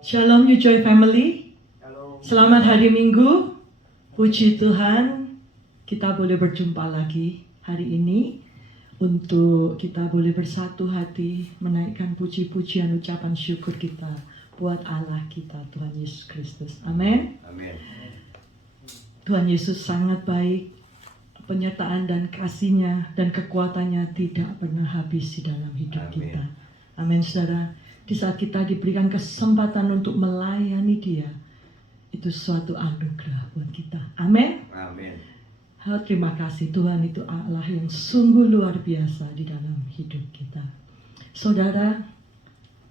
Shalom New Joy Family. Halo. Selamat hari Minggu. Puji Tuhan, kita boleh berjumpa lagi hari ini untuk kita boleh bersatu hati menaikkan puji-pujian ucapan syukur kita buat Allah kita, Tuhan Yesus Kristus. Amin. Amin. Tuhan Yesus sangat baik. Penyertaan dan kasih-Nya dan kekuatannya tidak pernah habis di dalam hidup Amin. kita. Amin, saudara. Di saat kita diberikan kesempatan untuk melayani Dia, itu suatu anugerah buat kita. Amin. Amin. Terima kasih, Tuhan itu Allah yang sungguh luar biasa di dalam hidup kita. Saudara,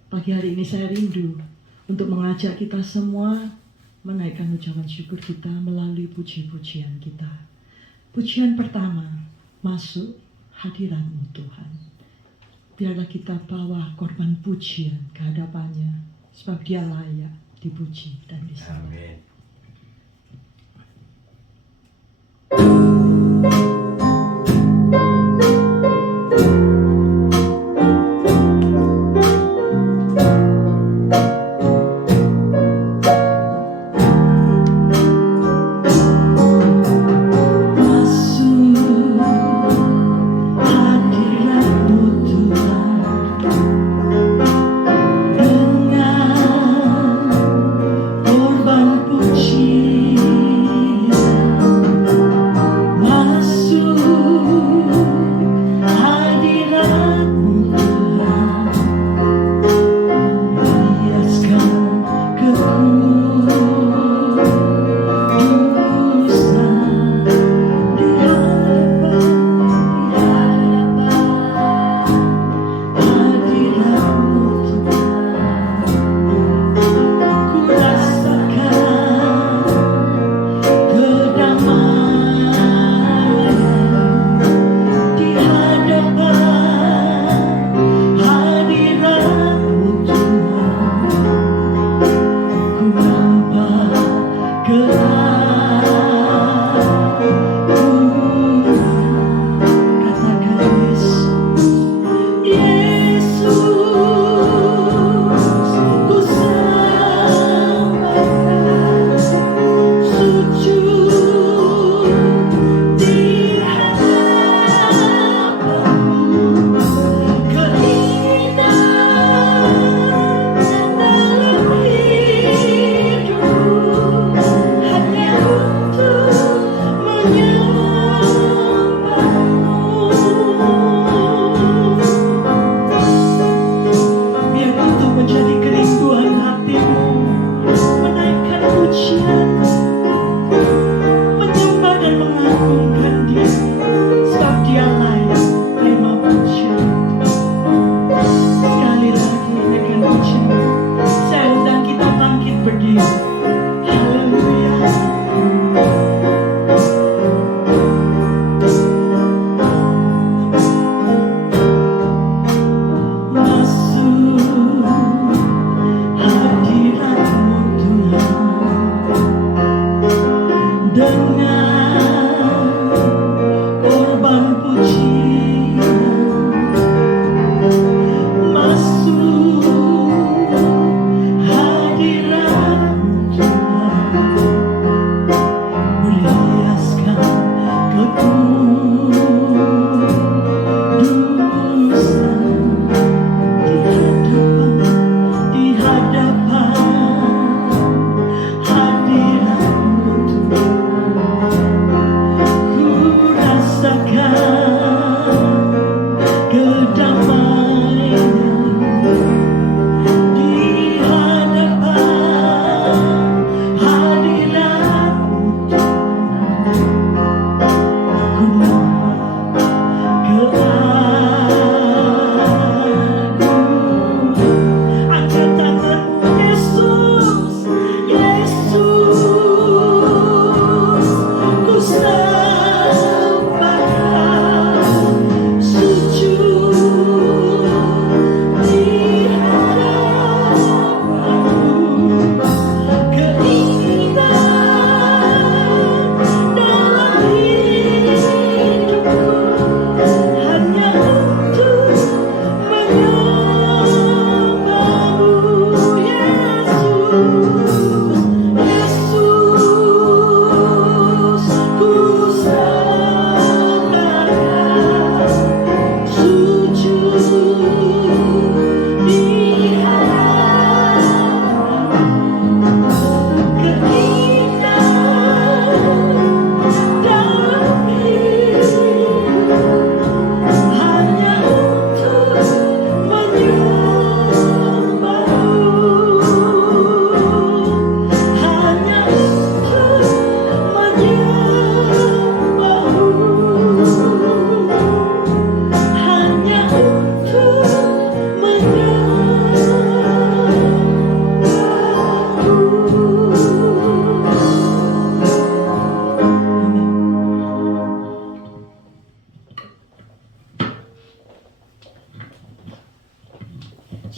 pagi hari ini saya rindu untuk mengajak kita semua menaikkan ucapan syukur kita melalui puji-pujian kita. Pujian pertama, masuk hadirat-Mu Tuhan. Biarlah kita bawa korban pujian ke hadapan-Nya, sebab Dia layak dipuji dan disembah. Amin. Korban pujian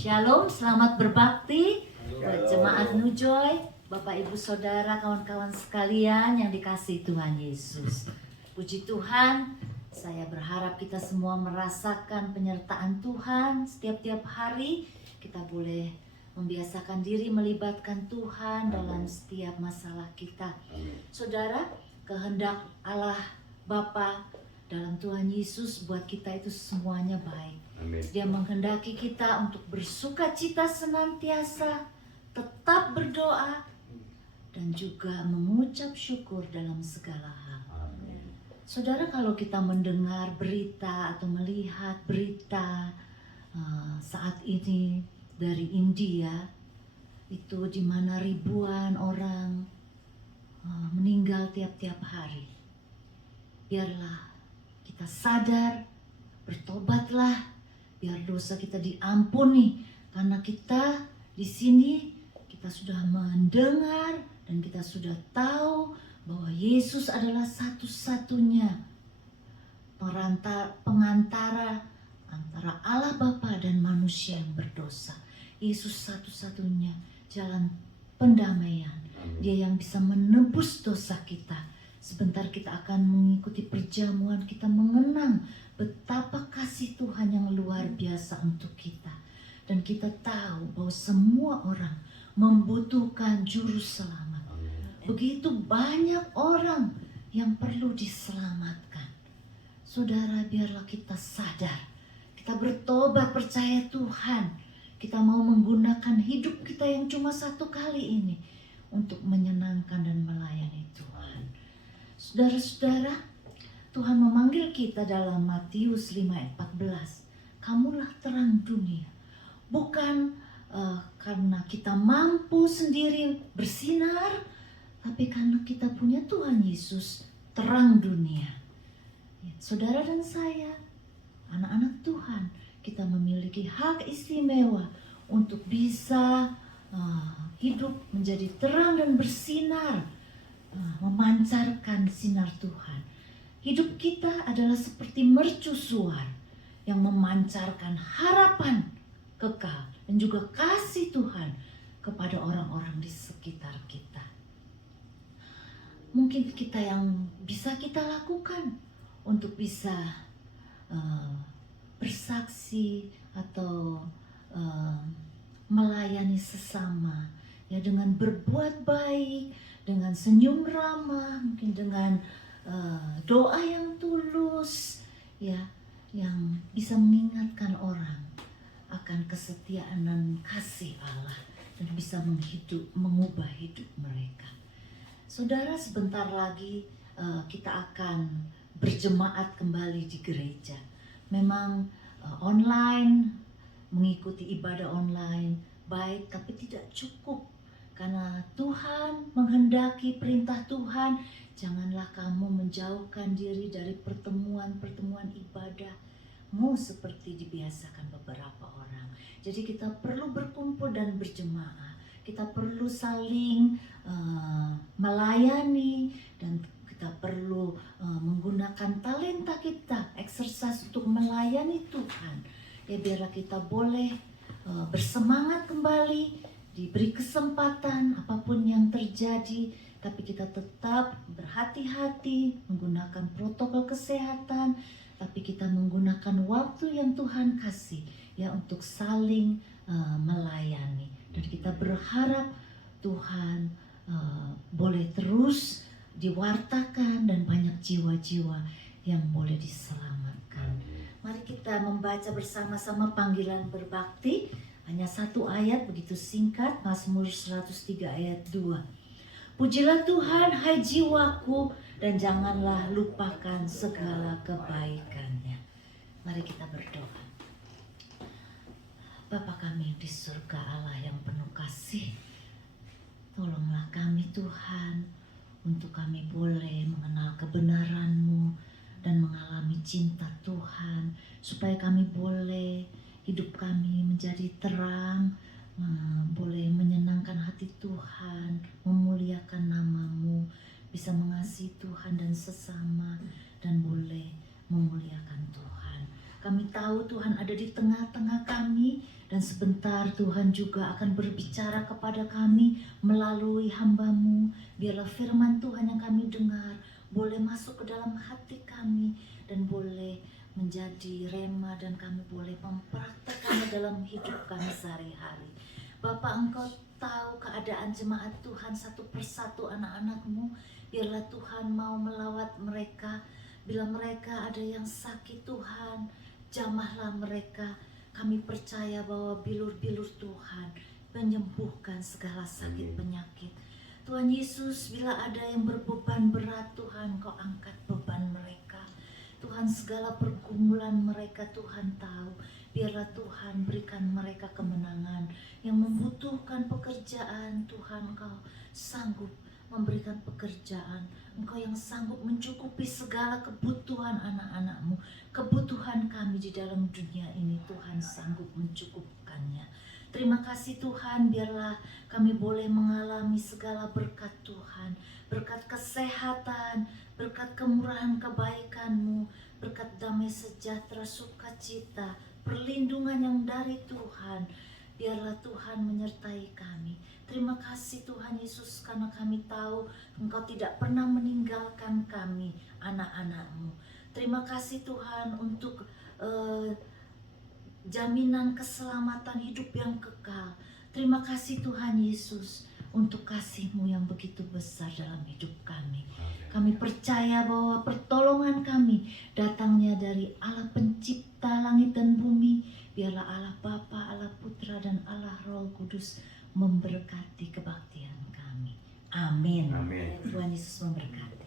Shalom, selamat berbakti buat jemaat New Joy, Bapak Ibu Saudara, kawan-kawan sekalian yang dikasihi Tuhan Yesus. Puji Tuhan, saya berharap kita semua merasakan penyertaan Tuhan setiap-tiap hari. Kita boleh membiasakan diri melibatkan Tuhan dalam setiap masalah kita. Saudara, kehendak Allah Bapa dalam Tuhan Yesus buat kita itu semuanya baik. Dia menghendaki kita untuk bersuka cita senantiasa, tetap berdoa, dan juga mengucap syukur dalam segala hal. Saudara, kalau kita mendengar berita atau melihat berita saat ini dari India, itu di mana ribuan orang meninggal tiap-tiap hari. Biarlah kita sadar, bertobatlah, biar dosa kita diampuni, karena kita di sini kita sudah mendengar dan kita sudah tahu bahwa Yesus adalah satu-satunya pengantara antara Allah Bapa dan manusia yang berdosa. Yesus satu-satunya jalan pendamaian. Dia yang bisa menebus dosa kita. Sebentar kita akan mengikuti perjamuan, kita mengenang betapa kasih Tuhan yang luar biasa untuk kita. Dan kita tahu bahwa semua orang membutuhkan juru selamat. Begitu banyak orang yang perlu diselamatkan. Saudara, biarlah kita sadar, kita bertobat, percaya Tuhan. Kita mau menggunakan hidup kita yang cuma satu kali ini untuk menyenangkan dan melayani Tuhan. Saudara-saudara, Tuhan memanggil kita dalam Matius 5 ayat 14. Kamulah terang dunia. Bukan karena kita mampu sendiri bersinar, tapi karena kita punya Tuhan Yesus, terang dunia. Ya, saudara dan saya, anak-anak Tuhan, kita memiliki hak istimewa untuk bisa hidup menjadi terang dan bersinar, memancarkan sinar Tuhan. Hidup kita adalah seperti mercusuar yang memancarkan harapan kekal dan juga kasih Tuhan kepada orang-orang di sekitar kita. Mungkin kita yang bisa kita lakukan untuk bisa bersaksi atau melayani sesama, ya, dengan berbuat baik, dengan senyum ramah, mungkin dengan doa yang tulus, ya, yang bisa mengingatkan orang akan kesetiaan dan kasih Allah dan bisa mengubah hidup mereka. Saudara, sebentar lagi kita akan berjemaat kembali di gereja. Memang online, mengikuti ibadah online baik, tapi tidak cukup. Karena Tuhan menghendaki, perintah Tuhan, janganlah kamu menjauhkan diri dari pertemuan-pertemuan ibadahmu seperti dibiasakan beberapa orang. Jadi kita perlu berkumpul dan berjemaah. Kita perlu saling melayani, dan kita perlu menggunakan talenta kita, exercise untuk melayani Tuhan. Ya, biarlah kita boleh bersemangat kembali, diberi kesempatan apapun yang terjadi, tapi kita tetap berhati-hati menggunakan protokol kesehatan, tapi kita menggunakan waktu yang Tuhan kasih, ya, untuk saling melayani. Dan kita berharap Tuhan boleh terus diwartakan dan banyak jiwa-jiwa yang boleh diselamatkan. Mari kita membaca bersama-sama panggilan berbakti. Hanya satu ayat begitu singkat, Mazmur 103 ayat 2. Pujilah Tuhan, hai jiwaku, dan janganlah lupakan segala kebaikannya. Mari kita berdoa. Bapa kami di surga, Allah yang penuh kasih, tolonglah kami Tuhan, untuk kami boleh mengenal kebenaran-Mu dan mengalami cinta Tuhan, supaya kami boleh hidup kami menjadi terang, boleh menyenangkan hati Tuhan, memuliakan nama-Mu, bisa mengasihi Tuhan dan sesama, dan boleh memuliakan Tuhan. Kami tahu Tuhan ada di tengah-tengah kami, dan sebentar Tuhan juga akan berbicara kepada kami melalui hamba-Mu. Biarlah firman Tuhan yang kami dengar boleh masuk ke dalam hati kami dan boleh menjadi rema, dan kami boleh mempraktekkannya dalam hidup kami sehari-hari. Bapa, Engkau tahu keadaan jemaat Tuhan satu persatu anak-anak-Mu. Biarlah Tuhan mau melawat mereka. Bila mereka ada yang sakit, Tuhan, jamahlah mereka. Kami percaya bahwa bilur-bilur Tuhan menyembuhkan segala sakit penyakit. Tuhan Yesus, bila ada yang berbeban berat, Tuhan, Kau angkat beban mereka. Tuhan, segala pergumulan mereka Tuhan tahu. Biarlah Tuhan berikan mereka kemenangan. Yang membutuhkan pekerjaan, Tuhan, Kau sanggup memberikan pekerjaan. Engkau yang sanggup mencukupi segala kebutuhan anak-anak-Mu. Kebutuhan kami di dalam dunia ini, Tuhan sanggup mencukupkannya. Terima kasih Tuhan, biarlah kami boleh mengalami segala berkat Tuhan. Berkat kesehatan, berkat kemurahan kebaikan-Mu, berkat damai sejahtera, sukacita, perlindungan yang dari Tuhan. Biarlah Tuhan menyertai kami. Terima kasih Tuhan Yesus, karena kami tahu Engkau tidak pernah meninggalkan kami, anak-anak-Mu. Terima kasih Tuhan untuk jaminan keselamatan hidup yang kekal. Terima kasih Tuhan Yesus untuk kasih-Mu yang begitu besar dalam hidup kami. Kami percaya bahwa pertolongan kami datangnya dari Allah pencipta langit dan bumi. Biarlah Allah Bapa, Allah Putra, dan Allah Roh Kudus memberkati kebaktian kami. Amin. Amin. Tuhan Yesus memberkati.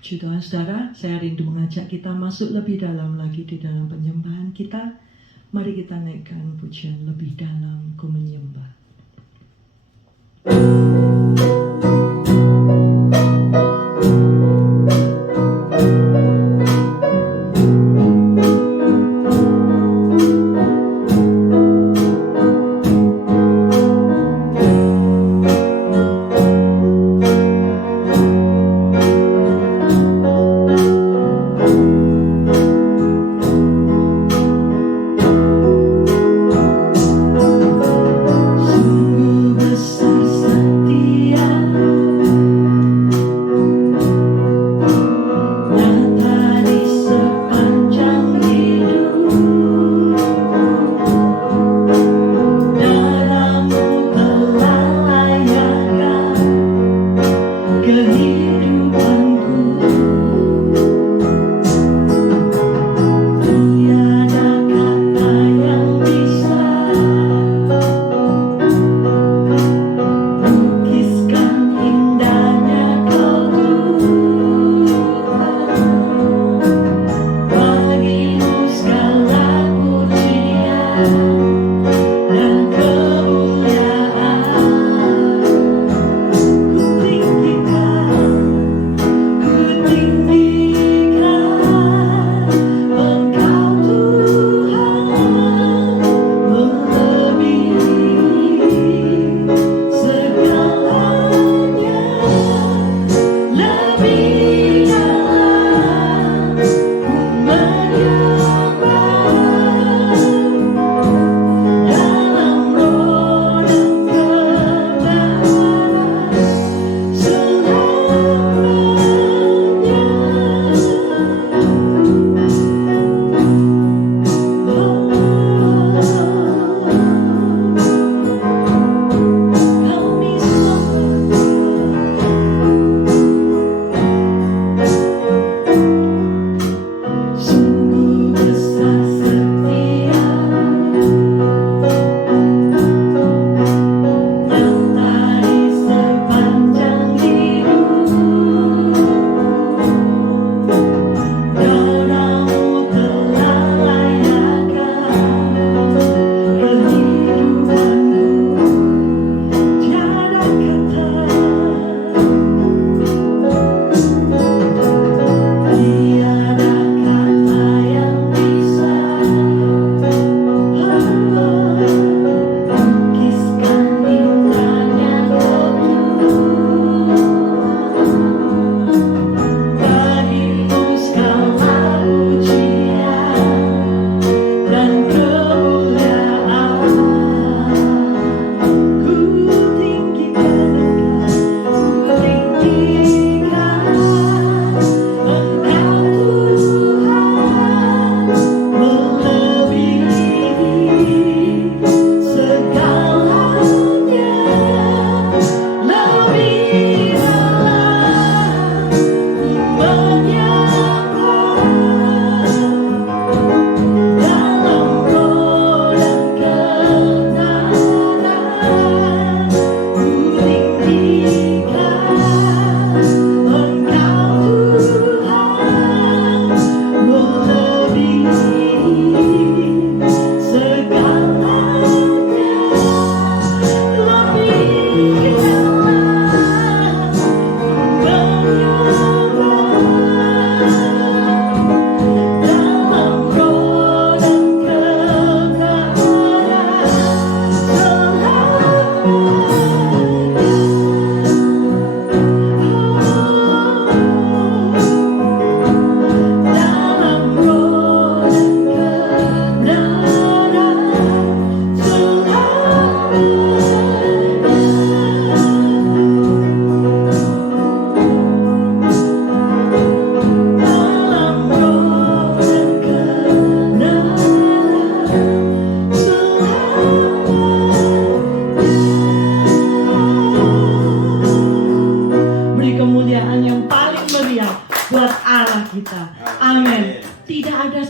Saudara-saudara, saya rindu mengajak kita masuk lebih dalam lagi di dalam penyembahan kita. Mari kita naikkan pujian lebih dalam, Ku menyembah. Sungguh besar setia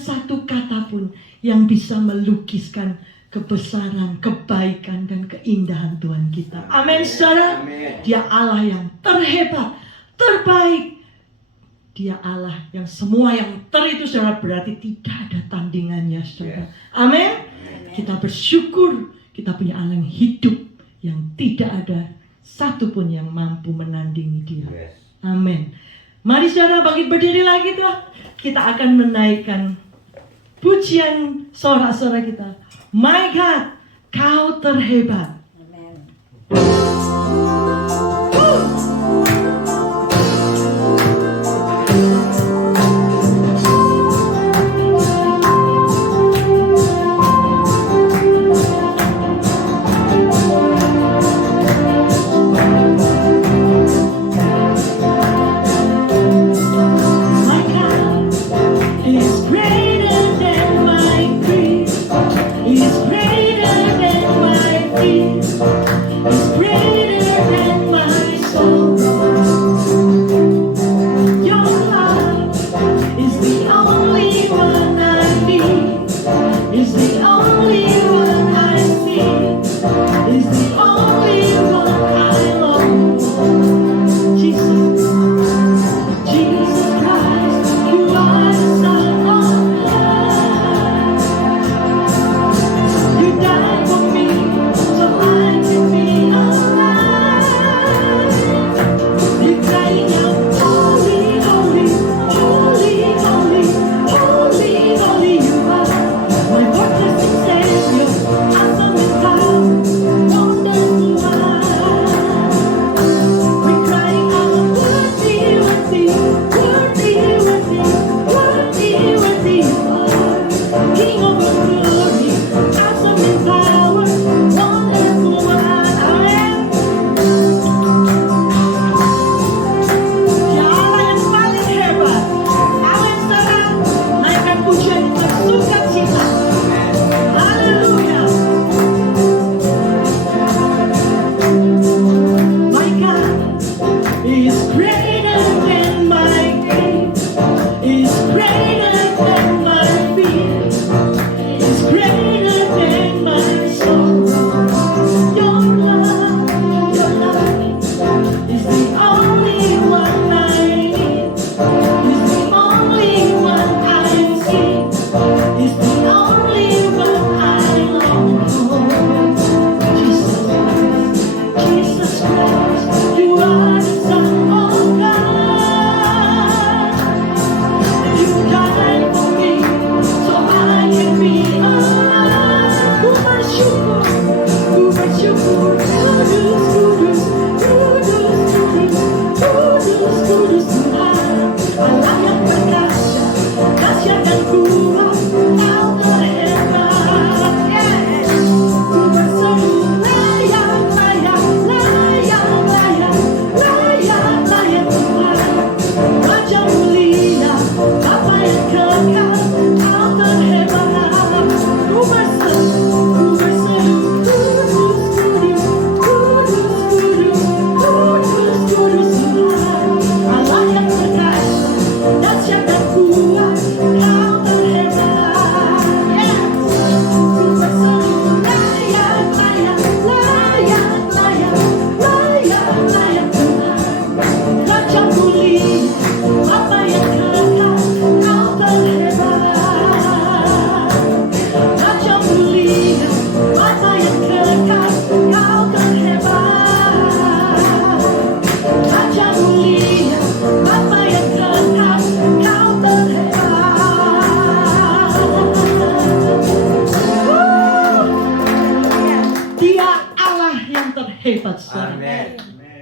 satu kata pun yang bisa melukiskan kebesaran, kebaikan, dan keindahan Tuhan kita. Amin, saudara. Dia Allah yang terhebat, terbaik. Dia Allah yang semua yang itu, saudara, berarti tidak ada tandingannya, saudara. Amin. Kita bersyukur kita punya Allah yang hidup, yang tidak ada satupun yang mampu menandingi dia. Amin. Mari saudara bangkit berdiri lagi tuh. Kita akan menaikkan pujian sorak-sorai kita. My God, kau terhebat.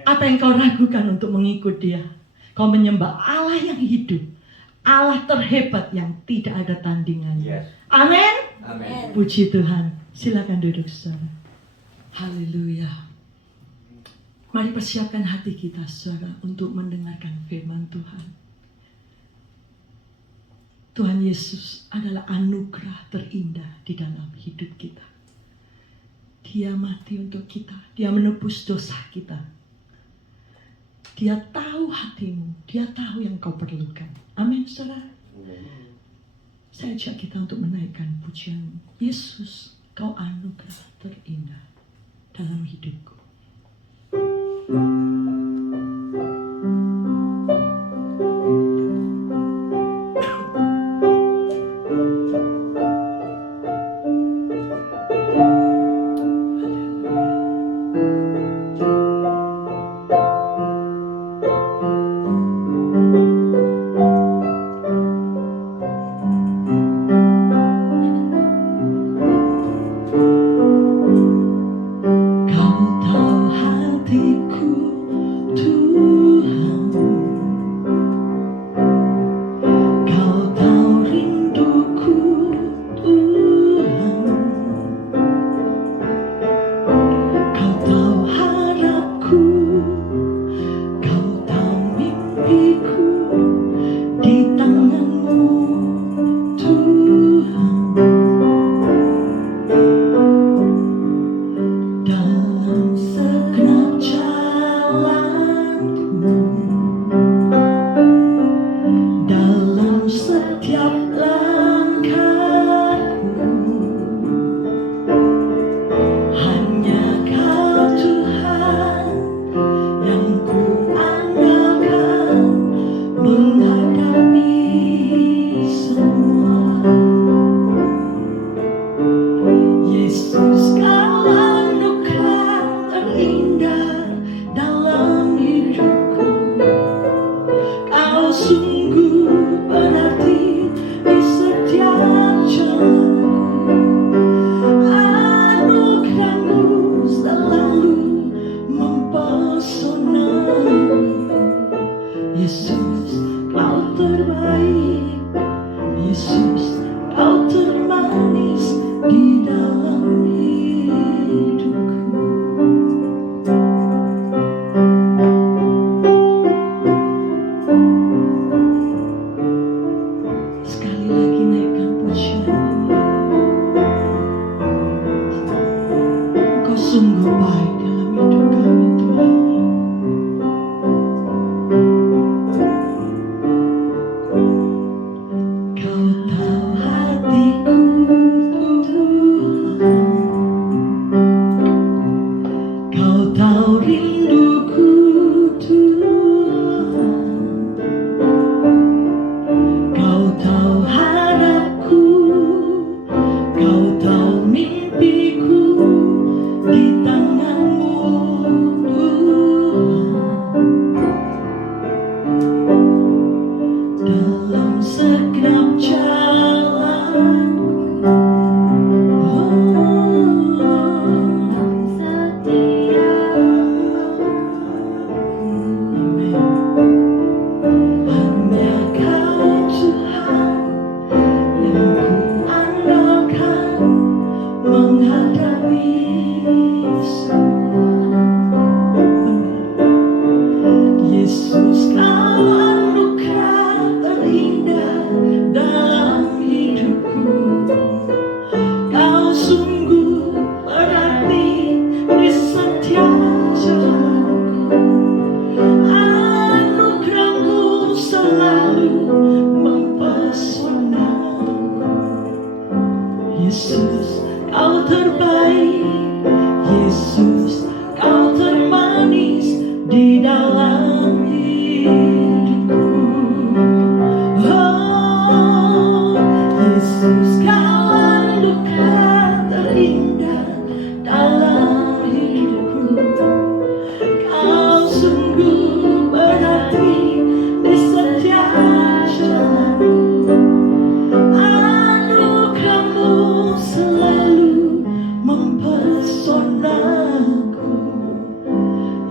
Apa yang kau ragukan untuk mengikut dia? Kau menyembah Allah yang hidup, Allah terhebat yang tidak ada tandingannya. Amin. Amin. Puji Tuhan. Silakan duduk, saudara. Haleluya. Mari persiapkan hati kita, saudara, untuk mendengarkan firman Tuhan. Tuhan Yesus adalah anugerah terindah di dalam hidup kita. Dia mati untuk kita. Dia menebus dosa kita. Dia tahu hatimu. Dia tahu yang kau perlukan. Amin, saudara. Saya ajak kita untuk menaikkan pujian. Yesus, Kau anugerah terindah dalam hidupku.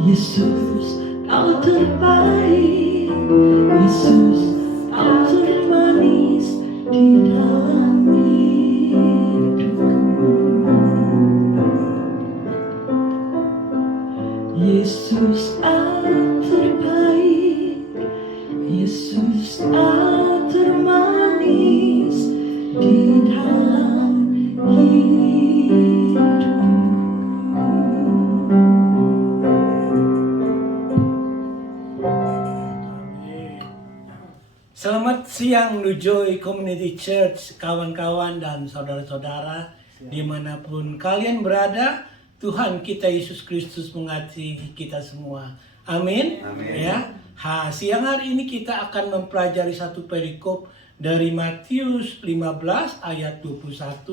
Yesus, Kau terbaik. Yesus, Kau termanis di dalam hidup. siang New Joy Community Church, kawan-kawan dan saudara-saudara dimanapun kalian berada. Tuhan kita Yesus Kristus mengasihi kita semua. Amin. Ya. Siang hari ini kita akan mempelajari satu perikop dari Matius 15 ayat 21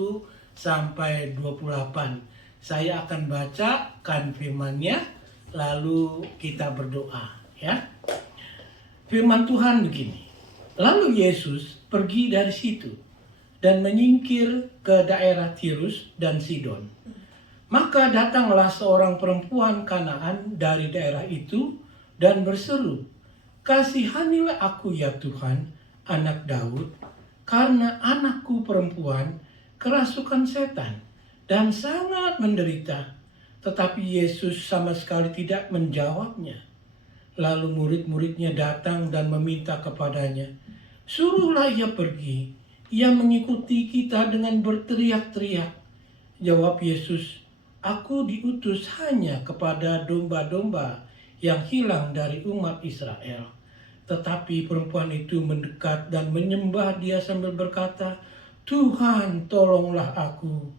sampai 28. Saya akan bacakan firman-Nya lalu kita berdoa, ya. Firman Tuhan begini. Lalu Yesus pergi dari situ dan menyingkir ke daerah Tirus dan Sidon. Maka datanglah seorang perempuan Kanaan dari daerah itu dan berseru, "Kasihanilah aku ya Tuhan, anak Daud, karena anakku perempuan kerasukan setan dan sangat menderita." Tetapi Yesus sama sekali tidak menjawabnya. Lalu murid-muridnya datang dan meminta kepadanya, "Suruhlah ia pergi, ia mengikuti kita dengan berteriak-teriak." Jawab Yesus, "Aku diutus hanya kepada domba-domba yang hilang dari umat Israel." Tetapi perempuan itu mendekat dan menyembah dia sambil berkata, "Tuhan, tolonglah aku."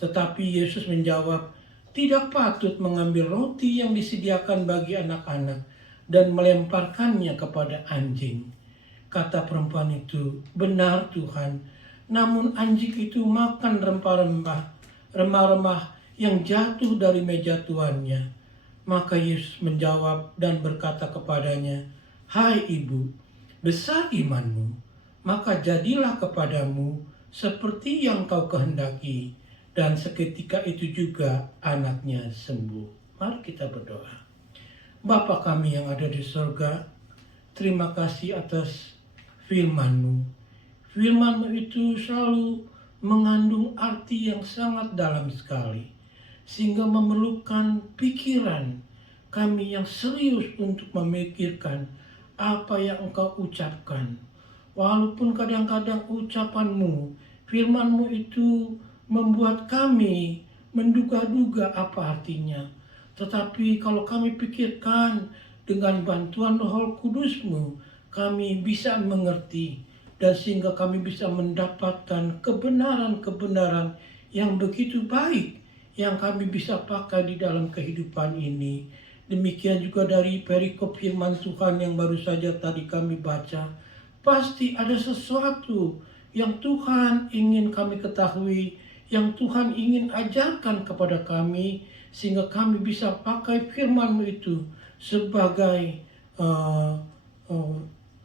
Tetapi Yesus menjawab, "Tidak patut mengambil roti yang disediakan bagi anak-anak dan melemparkannya kepada anjing." Kata perempuan itu, "Benar Tuhan, namun anjing itu makan remah-remah yang jatuh dari meja tuannya." Maka Yesus menjawab dan berkata kepadanya, "Hai ibu, besar imanmu, maka jadilah kepadamu seperti yang kau kehendaki." Dan seketika itu juga anaknya sembuh. Mari kita berdoa. Bapa kami yang ada di surga, terima kasih atas firman-Mu. Firman-Mu itu selalu mengandung arti yang sangat dalam sekali, sehingga memerlukan pikiran kami yang serius untuk memikirkan apa yang Engkau ucapkan. Walaupun kadang-kadang ucapan-Mu, firman-Mu itu membuat kami menduga-duga apa artinya. Tetapi kalau kami pikirkan dengan bantuan Roh Kudus-Mu, kami bisa mengerti dan sehingga kami bisa mendapatkan kebenaran-kebenaran yang begitu baik yang kami bisa pakai di dalam kehidupan ini. Demikian juga dari perikop firman Tuhan yang baru saja tadi kami baca. Pasti ada sesuatu yang Tuhan ingin kami ketahui, yang Tuhan ingin ajarkan kepada kami, sehingga kami bisa pakai firman-Mu itu sebagai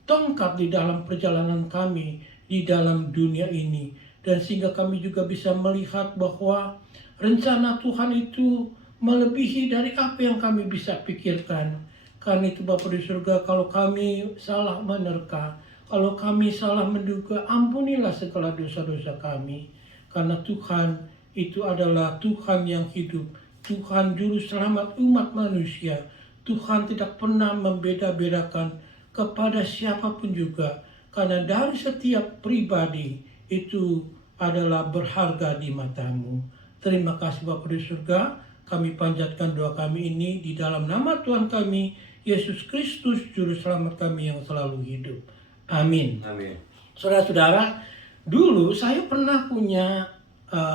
tongkat di dalam perjalanan kami di dalam dunia ini. Dan sehingga kami juga bisa melihat bahwa rencana Tuhan itu melebihi dari apa yang kami bisa pikirkan. Karena itu Bapa di surga, kalau kami salah menerka, kalau kami salah menduga, ampunilah segala dosa-dosa kami. Karena Tuhan itu adalah Tuhan yang hidup, Tuhan juru selamat umat manusia. Tuhan tidak pernah membeda-bedakan kepada siapapun juga. Karena dari setiap pribadi itu adalah berharga di mata-Mu. Terima kasih Bapa di surga, kami panjatkan doa kami ini di dalam nama Tuhan kami, Yesus Kristus, juru selamat kami yang selalu hidup. Amin. Amin. Saudara-saudara, dulu saya pernah punya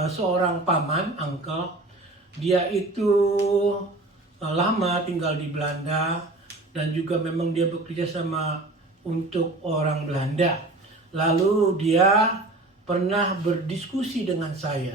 seorang paman, uncle. Dia itu lama tinggal di Belanda dan juga memang dia bekerja sama untuk orang Belanda. Lalu dia pernah berdiskusi dengan saya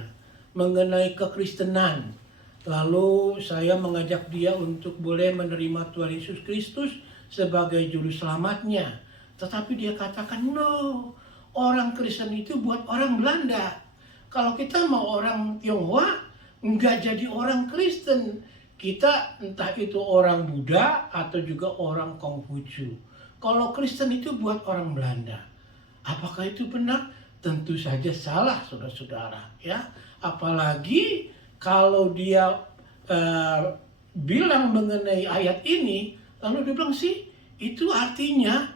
mengenai kekristenan. Lalu saya mengajak dia untuk boleh menerima Tuhan Yesus Kristus sebagai juru selamatnya. Tetapi dia katakan, "No, orang Kristen itu buat orang Belanda. Kalau kita mau orang Tionghoa, nggak jadi orang Kristen. Kita entah itu orang Buddha atau juga orang Konghucu. Kalau Kristen itu buat orang Belanda." Apakah itu benar? Tentu saja salah, saudara-saudara. Ya, apalagi kalau dia bilang mengenai ayat ini, lalu dia bilang sih, itu artinya,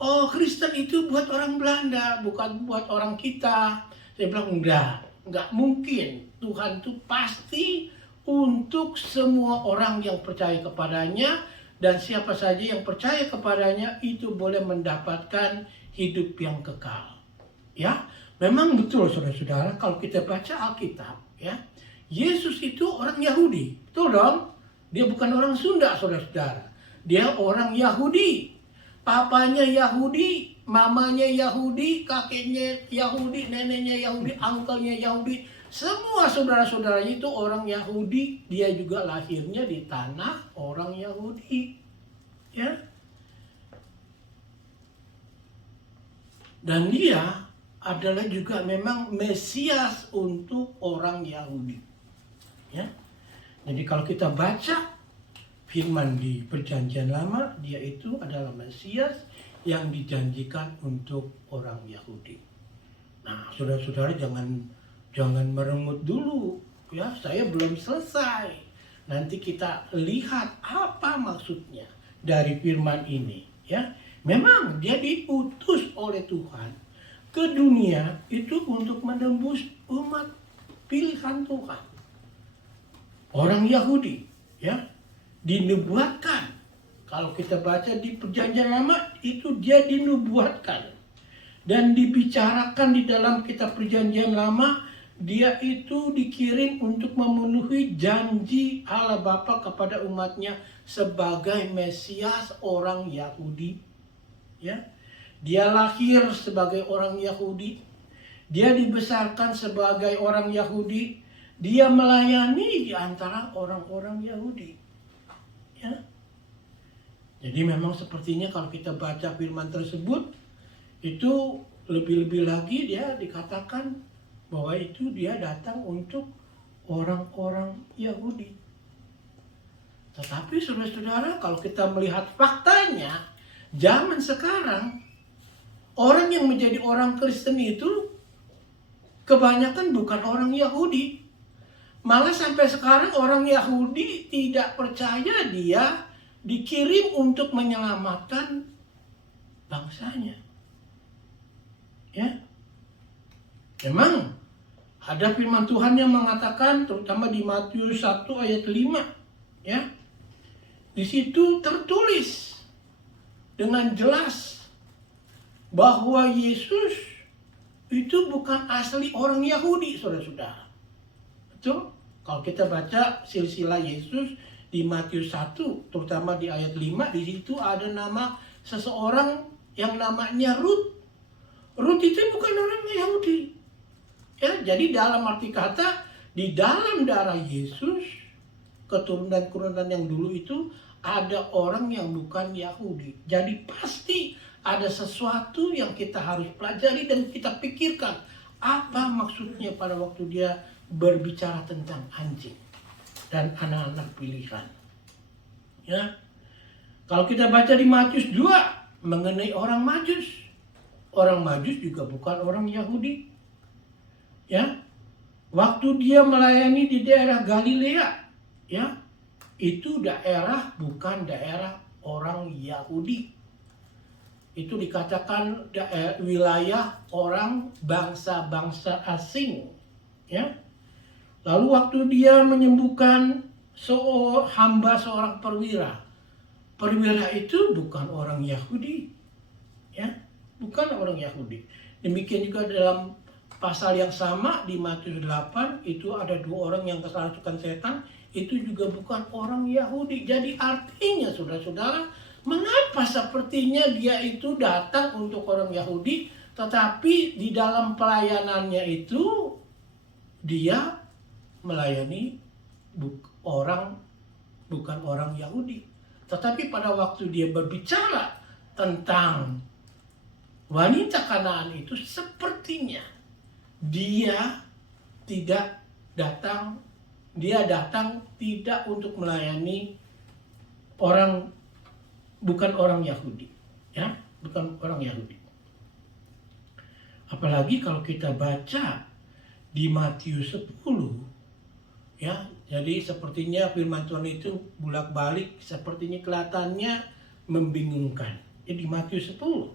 oh Kristen itu buat orang Belanda, bukan buat orang kita. Saya bilang enggak mungkin. Tuhan itu pasti untuk semua orang yang percaya kepadanya, dan siapa saja yang percaya kepadanya itu boleh mendapatkan hidup yang kekal. Ya, memang betul saudara-saudara, kalau kita baca Alkitab, ya, Yesus itu orang Yahudi, betul dong? Dia bukan orang Sunda, saudara-saudara. Dia orang Yahudi. Papanya Yahudi, mamanya Yahudi, kakeknya Yahudi, neneknya Yahudi, angkelnya Yahudi. Semua saudara-saudaranya itu orang Yahudi. Dia juga lahirnya di tanah orang Yahudi. Ya. Dan dia adalah juga memang Mesias untuk orang Yahudi. Ya. Jadi kalau kita baca firman di Perjanjian Lama, dia itu adalah Mesias yang dijanjikan untuk orang Yahudi. Nah, saudara-saudara jangan merengut dulu, ya. Saya belum selesai. Nanti kita lihat apa maksudnya dari firman ini, ya. Memang dia diutus oleh Tuhan ke dunia itu untuk menembus umat pilihan Tuhan. Orang Yahudi, ya, dinubuatkan. Kalau kita baca di Perjanjian Lama, itu dia dinubuatkan. Dan dibicarakan di dalam kitab Perjanjian Lama, dia itu dikirim untuk memenuhi janji Allah Bapa kepada umatnya sebagai Mesias orang Yahudi. Ya. Dia lahir sebagai orang Yahudi. Dia dibesarkan sebagai orang Yahudi. Dia melayani di antara orang-orang Yahudi. Ya. Jadi memang sepertinya kalau kita baca firman tersebut, itu lebih-lebih lagi dia dikatakan bahwa itu dia datang untuk orang-orang Yahudi. Tetapi saudara-saudara, kalau kita melihat faktanya, zaman sekarang, orang yang menjadi orang Kristen itu kebanyakan bukan orang Yahudi. Malah sampai sekarang orang Yahudi tidak percaya dia dikirim untuk menyelamatkan bangsanya. Ya. Memang ada firman Tuhan yang mengatakan, terutama di Matius 1 ayat 5, ya. Di situ tertulis dengan jelas bahwa Yesus itu bukan asli orang Yahudi, saudara-saudara. Betul? Kalau kita baca silsilah Yesus di Matius 1, terutama di ayat 5, di situ ada nama seseorang yang namanya Rut. Rut itu bukan orang Yahudi. Ya, jadi dalam arti kata, di dalam darah Yesus, keturunan-keturunan yang dulu itu, ada orang yang bukan Yahudi. Jadi pasti ada sesuatu yang kita harus pelajari dan kita pikirkan. Apa maksudnya pada waktu dia berbicara tentang anjing dan anak-anak pilihan. Ya. Kalau kita baca di Matius 2 mengenai orang Majus. Orang Majus juga bukan orang Yahudi. Ya. Waktu dia melayani di daerah Galilea, ya. Itu daerah bukan daerah orang Yahudi. Itu dikatakan wilayah orang bangsa-bangsa asing. Ya. Lalu waktu dia menyembuhkan hamba seorang perwira. Perwira itu bukan orang Yahudi. Ya, bukan orang Yahudi. Demikian juga dalam pasal yang sama di Matius 8 itu ada 2 orang yang kerasukan setan, itu juga bukan orang Yahudi. Jadi artinya saudara-saudara, mengapa sepertinya dia itu datang untuk orang Yahudi, tetapi di dalam pelayanannya itu dia melayani bukan orang Yahudi. Tetapi pada waktu dia berbicara tentang wanita Kanaan itu, sepertinya dia datang tidak untuk melayani bukan orang Yahudi, ya, bukan orang Yahudi. Apalagi kalau kita baca di Matius 10, ya, jadi sepertinya firman Tuhan itu bolak-balik, sepertinya kelihatannya membingungkan. Jadi Matius 10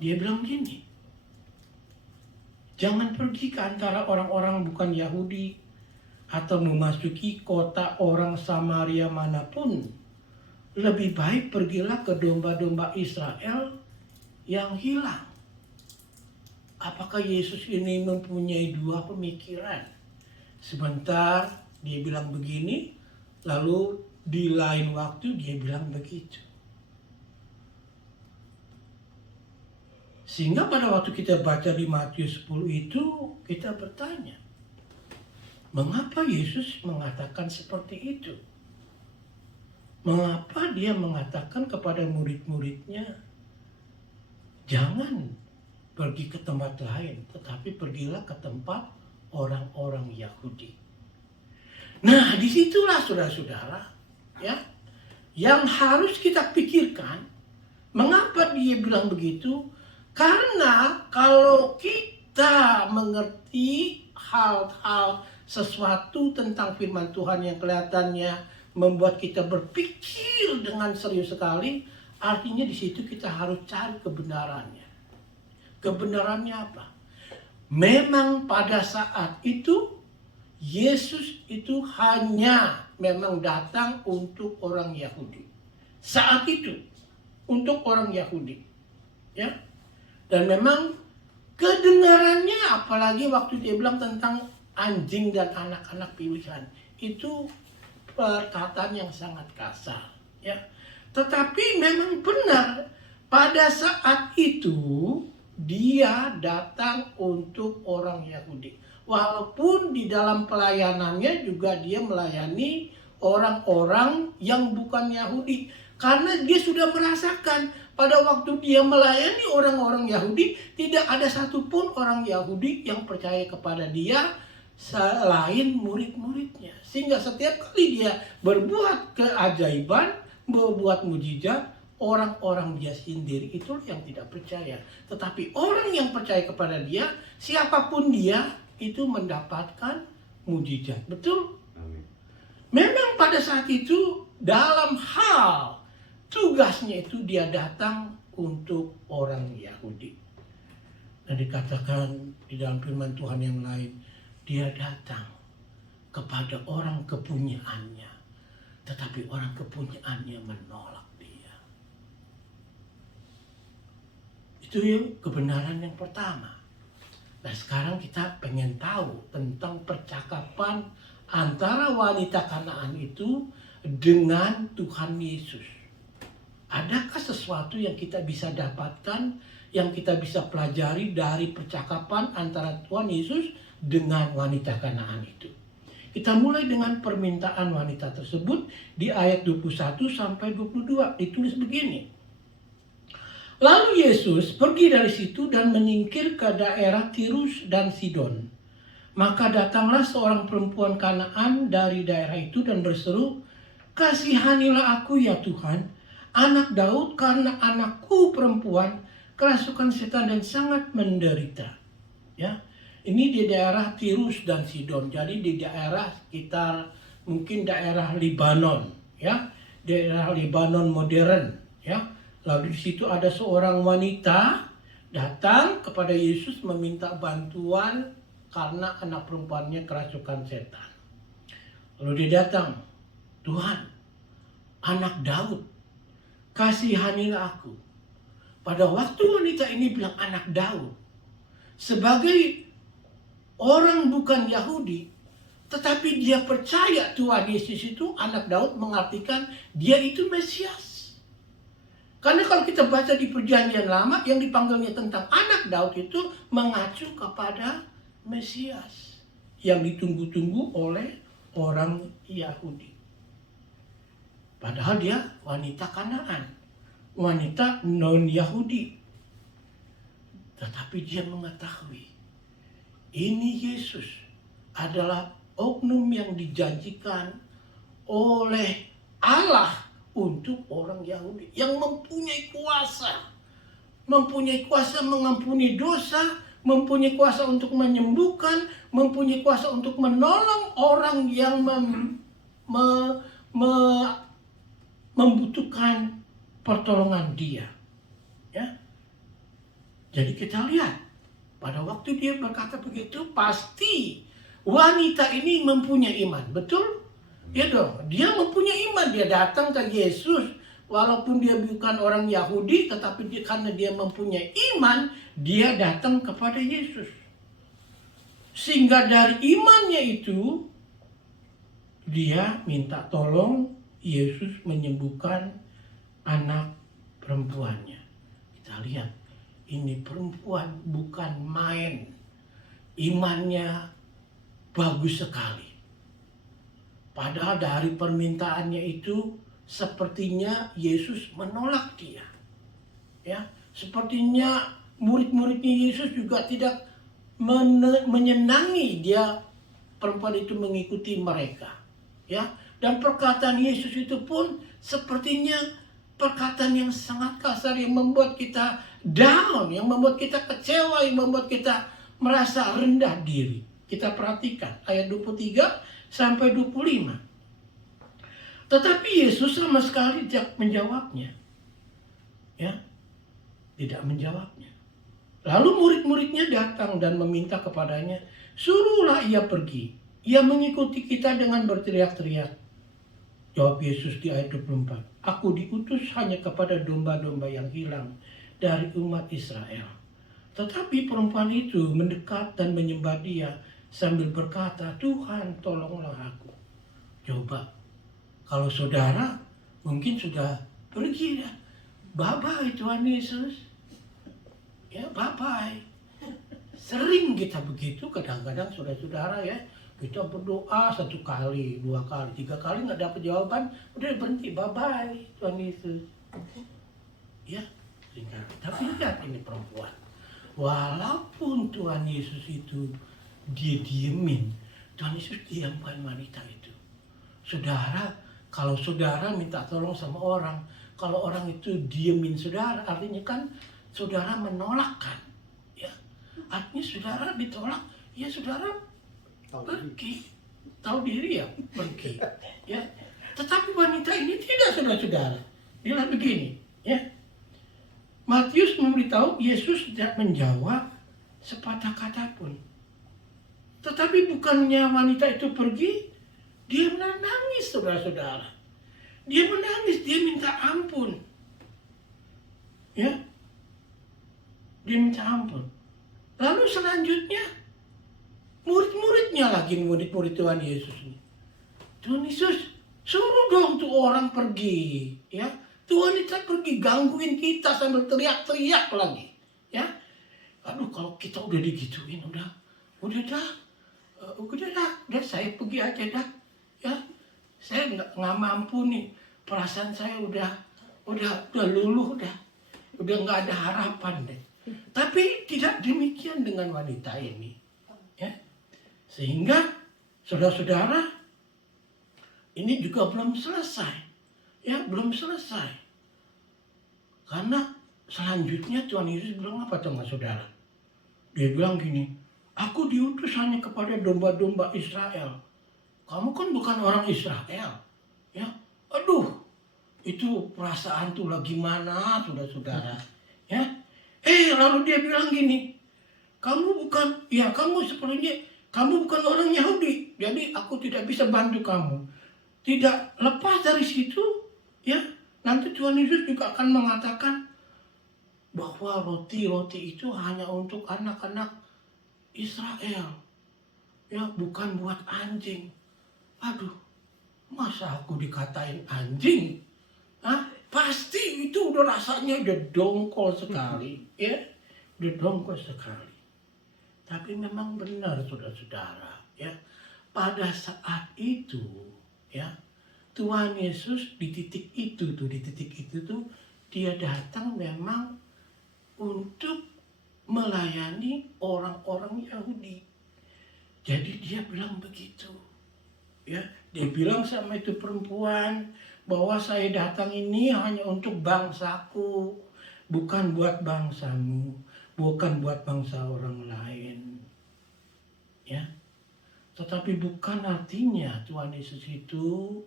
dia bilang gini, jangan pergi ke antara orang-orang bukan Yahudi atau memasuki kota orang Samaria manapun. Lebih baik pergilah ke domba-domba Israel yang hilang. Apakah Yesus ini mempunyai dua pemikiran? Sebentar dia bilang begini, lalu di lain waktu dia bilang begitu. Sehingga pada waktu kita baca di Matius 10 itu, kita bertanya, mengapa Yesus mengatakan seperti itu? Mengapa dia mengatakan kepada murid-muridnya, jangan pergi ke tempat lain, tetapi pergilah ke tempat orang-orang Yahudi. Nah, disitulah saudara-saudara, ya, yang harus kita pikirkan, mengapa dia bilang begitu? Karena kalau kita mengerti hal-hal sesuatu tentang firman Tuhan yang kelihatannya membuat kita berpikir dengan serius sekali, artinya di situ kita harus cari kebenarannya. Kebenarannya apa? Memang pada saat itu Yesus itu hanya memang datang untuk orang Yahudi. Saat itu untuk orang Yahudi. Ya. Dan memang kedengarannya, apalagi waktu dia bilang tentang anjing dan anak-anak pilihan, itu perkataan yang sangat kasar, ya. Tetapi memang benar pada saat itu dia datang untuk orang Yahudi. Walaupun di dalam pelayanannya juga dia melayani orang-orang yang bukan Yahudi, karena dia sudah merasakan pada waktu dia melayani orang-orang Yahudi, tidak ada satupun orang Yahudi yang percaya kepada dia selain murid-muridnya. Sehingga setiap kali dia berbuat keajaiban, berbuat mujizat, orang-orang dia sendiri itu yang tidak percaya. Tetapi orang yang percaya kepada dia, siapapun dia, itu mendapatkan mujizat. Betul? Memang pada saat itu dalam hal tugasnya itu dia datang untuk orang Yahudi. Dan dikatakan di dalam firman Tuhan yang lain, dia datang kepada orang kepunyaannya, tetapi orang kepunyaannya menolak dia. Itu kebenaran yang pertama. Nah, sekarang kita pengen tahu tentang percakapan antara wanita Kanaan itu dengan Tuhan Yesus. Adakah sesuatu yang kita bisa dapatkan, yang kita bisa pelajari dari percakapan antara Tuhan Yesus dengan wanita Kanaan itu? Kita mulai dengan permintaan wanita tersebut di ayat 21 sampai 22. Ditulis begini. Lalu Yesus pergi dari situ dan menyingkir ke daerah Tirus dan Sidon. Maka datanglah seorang perempuan Kanaan dari daerah itu dan berseru, "Kasihanilah aku ya Tuhan, anak Daud, karena anakku perempuan kerasukan setan dan sangat menderita." Ya, ini di daerah Tirus dan Sidon. Jadi di daerah sekitar mungkin daerah Libanon, ya, daerah Libanon modern, ya. Lalu di situ ada seorang wanita datang kepada Yesus meminta bantuan karena anak perempuannya kerasukan setan. Lalu dia datang, "Tuhan, anak Daud, kasihanilah aku." Pada waktu wanita ini bilang anak Daud, sebagai orang bukan Yahudi, tetapi dia percaya Tuhan Yesus itu anak Daud, mengartikan dia itu Mesias. Karena kalau kita baca di Perjanjian Lama, yang dipanggilnya tentang anak Daud itu mengacu kepada Mesias yang ditunggu-tunggu oleh orang Yahudi. Padahal dia wanita Kanaan, wanita non-Yahudi. Tetapi dia mengetahui ini Yesus adalah oknum yang dijanjikan oleh Allah untuk orang Yahudi yang mempunyai kuasa mengampuni dosa, mempunyai kuasa untuk menyembuhkan, mempunyai kuasa untuk menolong orang yang membutuhkan pertolongan dia. Ya. Jadi kita lihat pada waktu dia berkata begitu, pasti wanita ini mempunyai iman, betul? Ya dong, dia mempunyai iman, dia datang ke Yesus walaupun dia bukan orang Yahudi, tetapi karena dia mempunyai iman, dia datang kepada Yesus. Sehingga dari imannya itu, dia minta tolong Yesus menyembuhkan anak perempuannya. Kita lihat, ini perempuan bukan main. Imannya bagus sekali. Padahal dari permintaannya itu sepertinya Yesus menolak dia. Ya, sepertinya murid-muridnya Yesus juga tidak menyenangi dia, perempuan itu mengikuti mereka. Ya, dan perkataan Yesus itu pun sepertinya perkataan yang sangat kasar, yang membuat kita down, yang membuat kita kecewa, yang membuat kita merasa rendah diri. Kita perhatikan ayat 23 sampai 25. Tetapi Yesus sama sekali tidak menjawabnya. Ya, tidak menjawabnya. Lalu murid-muridnya datang dan meminta kepadanya, suruhlah ia pergi. Ia mengikuti kita dengan berteriak-teriak. Jawab Yesus di ayat 24, aku diutus hanya kepada domba-domba yang hilang dari umat Israel. Tetapi perempuan itu mendekat dan menyembah dia sambil berkata, Tuhan tolonglah aku. Coba, kalau saudara mungkin sudah pergi ya. Bye-bye Tuhan Yesus. Ya bye-bye. Sering kita begitu, kadang-kadang saudara-saudara ya. Kita berdoa 1 kali, 2 kali, 3 kali nggak dapat jawaban, udah berhenti, bye-bye Tuhan Yesus. Ya, sehingga tapi lihat ini perempuan. Walaupun Tuhan Yesus itu dia diemin, Tuhan Yesus diamkan wanita itu. Saudara, kalau saudara minta tolong sama orang, kalau orang itu diemin saudara, artinya kan saudara menolakkan. Ya, artinya saudara ditolak, ya saudara pergi, tahu diri ya pergi. Ya, tetapi wanita ini tidak, saudara-saudara. Dia begini, ya. Matius memberitahu Yesus tidak menjawab sepatah kata pun. Tetapi bukannya wanita itu pergi, dia menangis, saudara-saudara. Dia menangis, dia minta ampun. Ya, dia minta ampun. Lalu selanjutnya, murid-muridnya lagi, murid-murid Tuhan Yesus ini. Tuhan Yesus, suruh dong tuh orang pergi. Ya, Tuhan itu pergi gangguin kita sambil teriak-teriak lagi. Ya, aduh kalau kita udah digituin, udah saya pergi aja dah. Ya, saya nggak mampu nih, perasaan saya udah luluh dah, udah nggak ada harapan deh. Tapi tidak demikian dengan wanita ini, ya. Sehingga saudara-saudara, ini juga belum selesai. Ya, belum selesai. Karena selanjutnya Tuhan Yesus bilang apa sama saudara? Dia bilang gini, aku diutus hanya kepada domba-domba Israel. Kamu kan bukan orang Israel. Ya, aduh, itu perasaan tuh lagi mana, saudara-saudara. Ya, lalu dia bilang gini, kamu sepertinya kamu bukan orang Yahudi, jadi aku tidak bisa bantu kamu. Tidak lepas dari situ, ya, nanti Tuhan Yesus juga akan mengatakan bahwa roti-roti itu hanya untuk anak-anak Israel, ya, bukan buat anjing. Aduh, masa aku dikatain anjing? Hah? Pasti itu udah rasanya udah dongkol sekali, ya, udah dongkol sekali. Tapi memang benar, saudara-saudara, ya, pada saat itu, ya, Tuhan Yesus di titik itu tuh dia datang memang untuk melayani orang-orang Yahudi. Jadi dia bilang begitu, ya, dia bilang sama itu perempuan bahwa saya datang ini hanya untuk bangsaku, bukan buat bangsamu, bukan buat bangsa orang lain. Ya. Tetapi bukan artinya Tuhan Yesus itu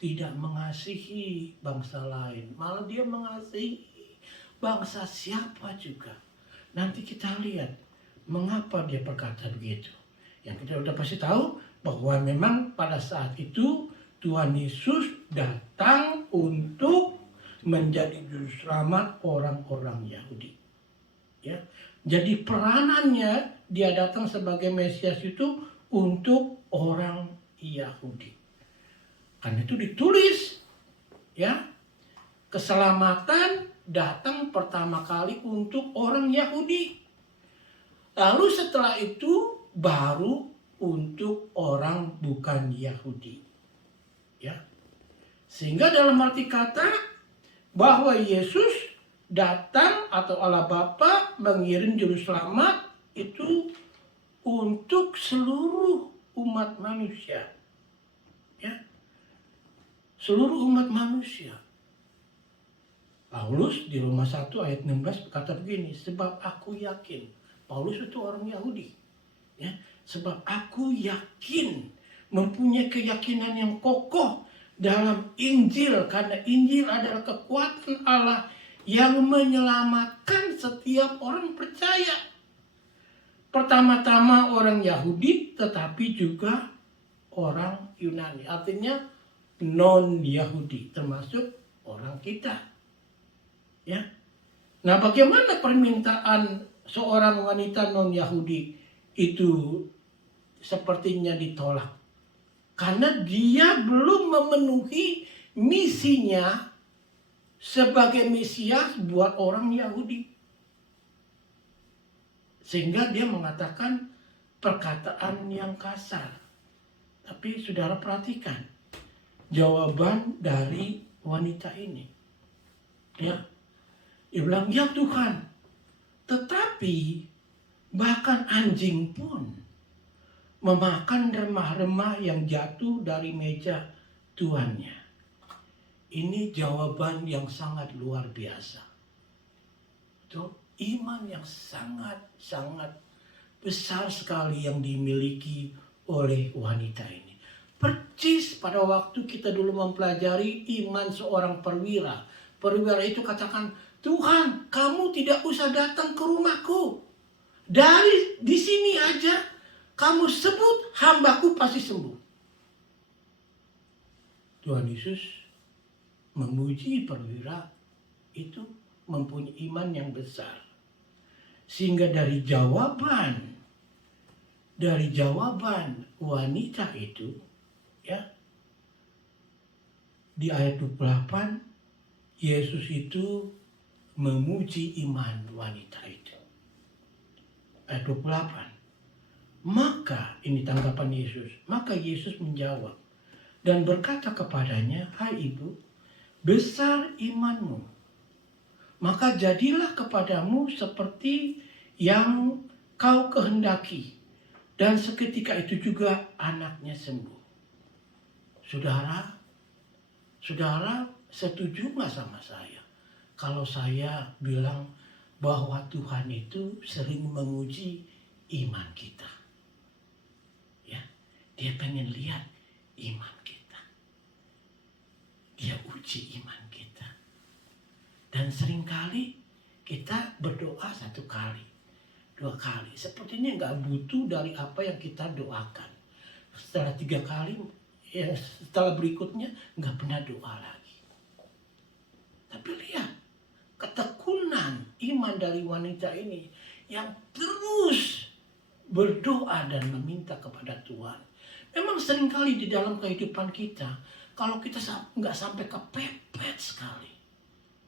tidak mengasihi bangsa lain. Malah dia mengasihi bangsa siapa juga. Nanti kita lihat mengapa dia berkata begitu. Yang kita sudah pasti tahu bahwa memang pada saat itu Tuhan Yesus datang untuk menjadi juru selamat orang-orang Yahudi. Ya. Jadi peranannya dia datang sebagai Mesias itu untuk orang Yahudi. Karena itu ditulis, ya, keselamatan datang pertama kali untuk orang Yahudi. Lalu setelah itu baru untuk orang bukan Yahudi. Ya. Sehingga dalam arti kata bahwa Yesus datang atau Allah Bapa mengirim juru selamat itu untuk seluruh umat manusia. Ya. Seluruh umat manusia. Paulus di Roma 1 ayat 16 berkata begini, sebab aku yakin. Paulus itu orang Yahudi. Ya, sebab aku yakin, mempunyai keyakinan yang kokoh dalam Injil. Karena Injil adalah kekuatan Allah yang menyelamatkan setiap orang percaya. Pertama-tama orang Yahudi, tetapi juga orang Yunani. Artinya non-Yahudi, termasuk orang kita. Ya. Nah, bagaimana permintaan seorang wanita non-Yahudi itu sepertinya ditolak? Karena dia belum memenuhi misinya sebagai Mesias buat orang Yahudi. Sehingga dia mengatakan perkataan yang kasar. Tapi saudara perhatikan jawaban dari wanita ini. Ya. Dia bilang, ya Tuhan, tetapi bahkan anjing pun memakan remah-remah yang jatuh dari meja tuannya. Ini jawaban yang sangat luar biasa. Itu iman yang sangat-sangat besar sekali yang dimiliki oleh wanita ini. Percis pada waktu kita dulu mempelajari iman seorang perwira. Perwira itu katakan, Tuhan, kamu tidak usah datang ke rumahku. Dari di sini aja kamu sebut hambaku pasti sembuh. Tuhan Yesus memuji perwira itu mempunyai iman yang besar. Sehingga dari jawaban wanita itu, ya, di ayat 28 Yesus itu memuji iman wanita itu. Ayat 28. Maka, ini tanggapan Yesus. Maka Yesus menjawab dan berkata kepadanya, hai ibu, besar imanmu. Maka jadilah kepadamu seperti yang kau kehendaki. Dan seketika itu juga anaknya sembuh. Saudara setuju nggak sama saya? Kalau saya bilang bahwa Tuhan itu sering menguji iman kita. Ya, dia pengen lihat iman kita. Dia uji iman kita. Dan seringkali kita berdoa 1 kali, 2 kali. Sepertinya nggak butuh dari apa yang kita doakan. Setelah 3 kali, ya, setelah berikutnya nggak pernah doa lagi. Tapi lihat ketekunan iman dari wanita ini yang terus berdoa dan meminta kepada Tuhan. Memang seringkali di dalam kehidupan kita, kalau kita nggak sampai kepepet sekali,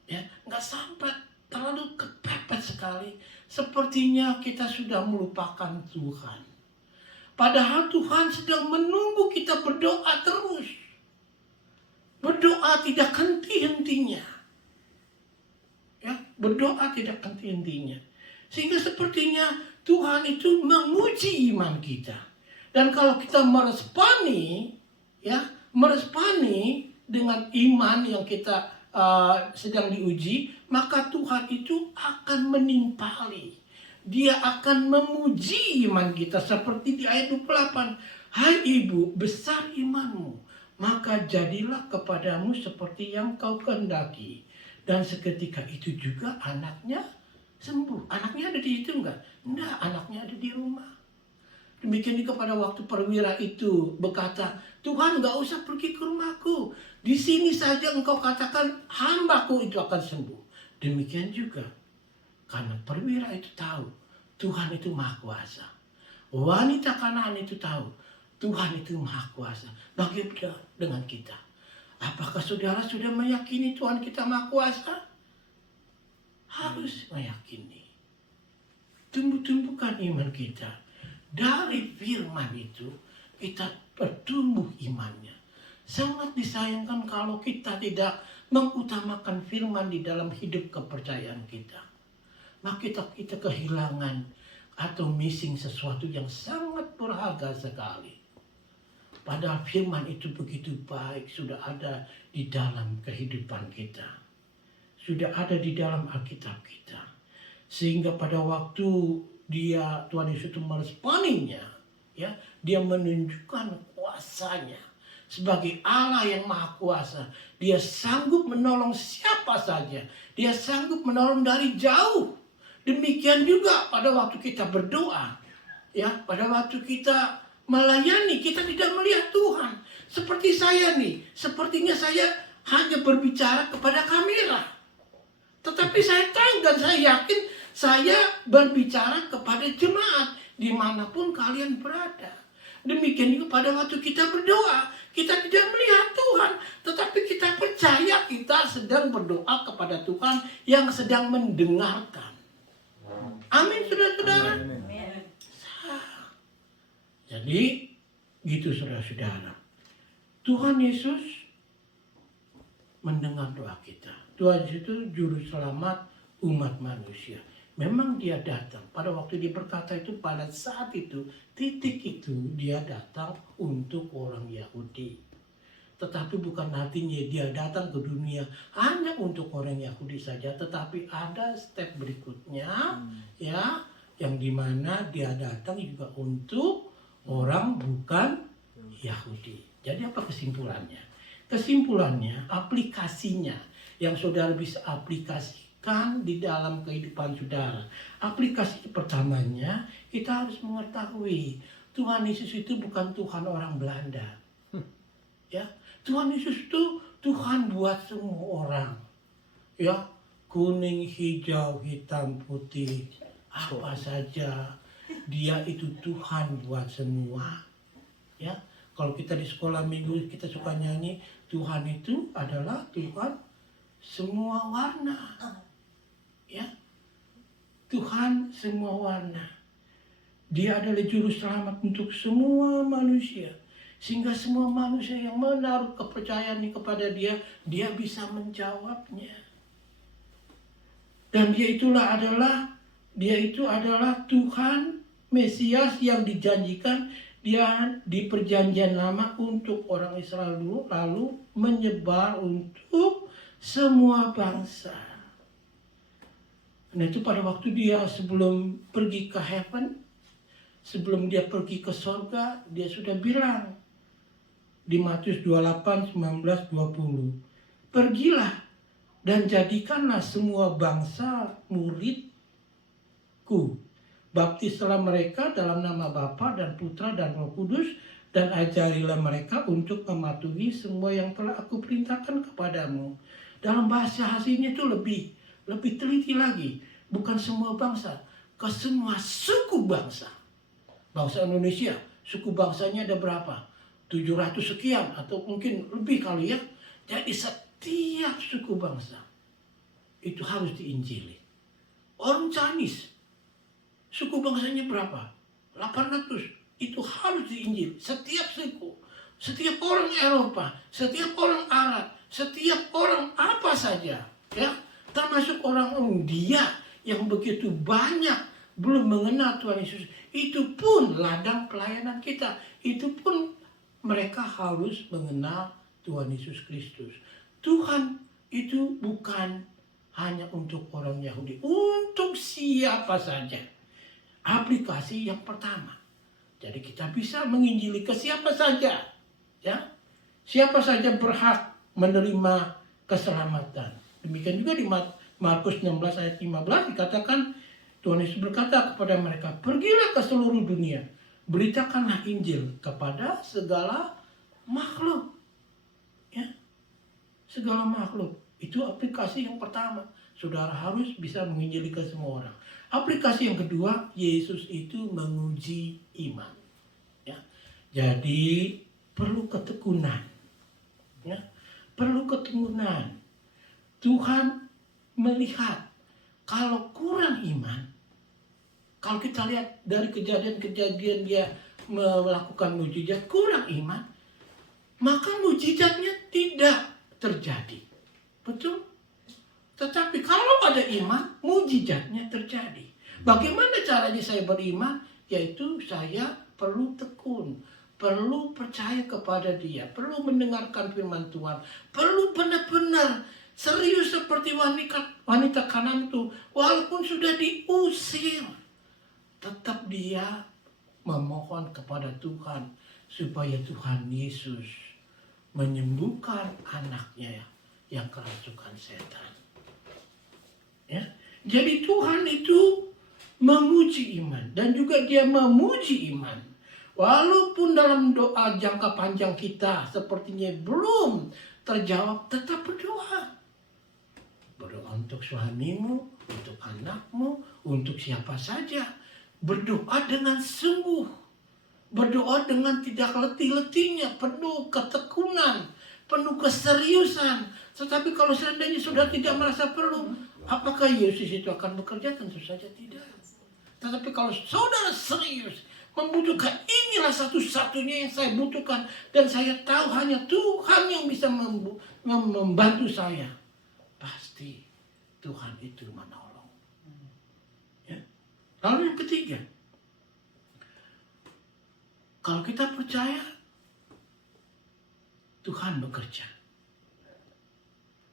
ya, nggak sampai terlalu kepepet sekali, sepertinya kita sudah melupakan Tuhan. Padahal Tuhan sedang menunggu kita berdoa terus. Berdoa tidak henti-hentinya. Ya, berdoa tidak henti-hentinya. Sehingga sepertinya Tuhan itu menguji iman kita. Dan kalau kita meresponi, ya, meresponi dengan iman yang kita sedang diuji, maka Tuhan itu akan menimpali. Dia akan memuji iman kita seperti di ayat 28. Hai ibu, besar imanmu, maka jadilah kepadamu seperti yang kau kehendaki. Dan seketika itu juga anaknya sembuh. Anaknya ada di situ enggak? Enggak, anaknya ada di rumah. Demikian juga pada waktu perwira itu berkata, Tuhan nggak usah pergi ke rumahku. Di sini saja engkau katakan hambaku itu akan sembuh. Demikian juga. Karena perwira itu tahu Tuhan itu maha kuasa. Wanita Kanaan itu tahu Tuhan itu maha kuasa. Bagaimana dengan kita? Apakah saudara sudah meyakini Tuhan kita maha kuasa? Harus meyakini. Tumbuhkan iman kita. Dari firman itu kita bertumbuh imannya. Sangat disayangkan kalau kita tidak mengutamakan firman di dalam hidup kepercayaan kita. Maka kita kehilangan atau missing sesuatu yang sangat berharga sekali. Padahal firman itu begitu baik, sudah ada di dalam kehidupan kita. Sudah ada di dalam Alkitab kita. Sehingga pada waktu Tuhan Yesus itu meresponinya, ya, dia menunjukkan kuasanya sebagai Allah yang maha kuasa. Dia sanggup menolong siapa saja. Dia sanggup menolong dari jauh. Demikian juga pada waktu kita berdoa, ya, pada waktu kita melayani, kita tidak melihat Tuhan. Seperti saya nih, sepertinya saya hanya berbicara kepada kamera. Tetapi saya tahu dan saya yakin saya berbicara kepada jemaat dimanapun kalian berada. Demikian juga pada waktu kita berdoa, kita tidak melihat Tuhan, tetapi kita percaya kita sedang berdoa kepada Tuhan yang sedang mendengarkan. Amin, saudara-saudara. Jadi, gitu saudara-saudara. Tuhan Yesus mendengar doa kita. Tuhan Yesus itu juru selamat umat manusia. Memang dia datang. Pada waktu dia berkata itu, pada saat itu, titik itu dia datang untuk orang Yahudi. Tetapi bukan artinya dia datang ke dunia hanya untuk orang Yahudi saja. Tetapi ada step berikutnya, ya, yang dimana dia datang juga untuk orang bukan Yahudi. Jadi apa kesimpulannya? Kesimpulannya, aplikasinya yang saudara bisa aplikasikan di dalam kehidupan saudara. Aplikasi pertamanya, kita harus mengetahui Tuhan Yesus itu bukan Tuhan orang Belanda. Ya, Tuhan Yesus itu Tuhan buat semua orang. Ya, kuning, hijau, hitam, putih, apa saja. Dia itu Tuhan buat semua. Ya, kalau kita di sekolah minggu kita suka nyanyi, Tuhan itu adalah Tuhan semua warna. Ya, Tuhan semua warna. Dia adalah juru selamat untuk semua manusia. Sehingga semua manusia yang menaruh kepercayaan kepada dia, dia bisa menjawabnya. Dan dia itu adalah Tuhan Mesias yang dijanjikan dia di perjanjian lama untuk orang Israel dulu, lalu menyebar untuk semua bangsa. Nah itu pada waktu dia sebelum pergi ke heaven, sebelum dia pergi ke sorga, dia sudah bilang di Matius 28, 19, 20. Pergilah dan jadikanlah semua bangsa muridku. Baptislah mereka dalam nama Bapa dan Putra dan Roh Kudus, dan ajarilah mereka untuk mematuhi semua yang telah aku perintahkan kepadamu. Dalam bahasa aslinya itu lebih teliti lagi. Bukan semua bangsa, ke semua suku bangsa. Bangsa Indonesia, suku bangsanya ada berapa? 700 sekian atau mungkin lebih kali ya. Jadi setiap suku bangsa itu harus diinjili. Orang Chinese, suku bangsanya berapa? 800. Itu harus diinjil. Setiap suku, setiap orang Eropa, setiap orang Arab, setiap orang apa saja, ya, termasuk orang India yang begitu banyak belum mengenal Tuhan Yesus. Itu pun ladang pelayanan kita. Itu pun mereka harus mengenal Tuhan Yesus Kristus. Tuhan itu bukan hanya untuk orang Yahudi, untuk siapa saja. Aplikasi yang pertama. Jadi kita bisa menginjili ke siapa saja. Ya. Siapa saja berhak menerima keselamatan. Demikian juga di Markus 16 ayat 15 dikatakan, Tuhan Yesus berkata kepada mereka, pergilah ke seluruh dunia beritakanlah Injil kepada segala makhluk. Ya, segala makhluk. Itu aplikasi yang pertama. Saudara harus bisa menginjili ke semua orang. Aplikasi yang kedua, Yesus itu menguji iman. Ya. Jadi perlu ketekunan. Ya. Perlu ketekunan. Tuhan melihat kalau kurang iman, kalau kita lihat dari kejadian-kejadian dia melakukan mujizat, kurang iman, maka mujizatnya tidak terjadi. Betul? Tetapi kalau ada iman, mujizatnya terjadi. Bagaimana caranya saya beriman? Yaitu saya perlu tekun, perlu percaya kepada Dia, perlu mendengarkan firman Tuhan, perlu benar-benar serius seperti wanita Kanaan itu. Walaupun sudah diusir, tetap dia memohon kepada Tuhan supaya Tuhan Yesus menyembuhkan anaknya yang kerasukan setan. Ya. Jadi Tuhan itu menguji iman dan juga dia memuji iman. Walaupun dalam doa jangka panjang kita sepertinya belum terjawab, tetap berdoa. Berdoa untuk suamimu, untuk anakmu, untuk siapa saja. Berdoa dengan sungguh. Berdoa dengan tidak letih-letihnya, penuh ketekunan, penuh keseriusan. Tetapi kalau seandainya sudah tidak merasa perlu, apakah Yesus itu akan bekerja? Tentu saja tidak. Tetapi kalau saudara serius, membutuhkan inilah satu-satunya yang saya butuhkan. Dan saya tahu hanya Tuhan yang bisa membantu saya. Pasti Tuhan itu menolong. Ya. Lalu yang ketiga, kalau kita percaya, Tuhan bekerja.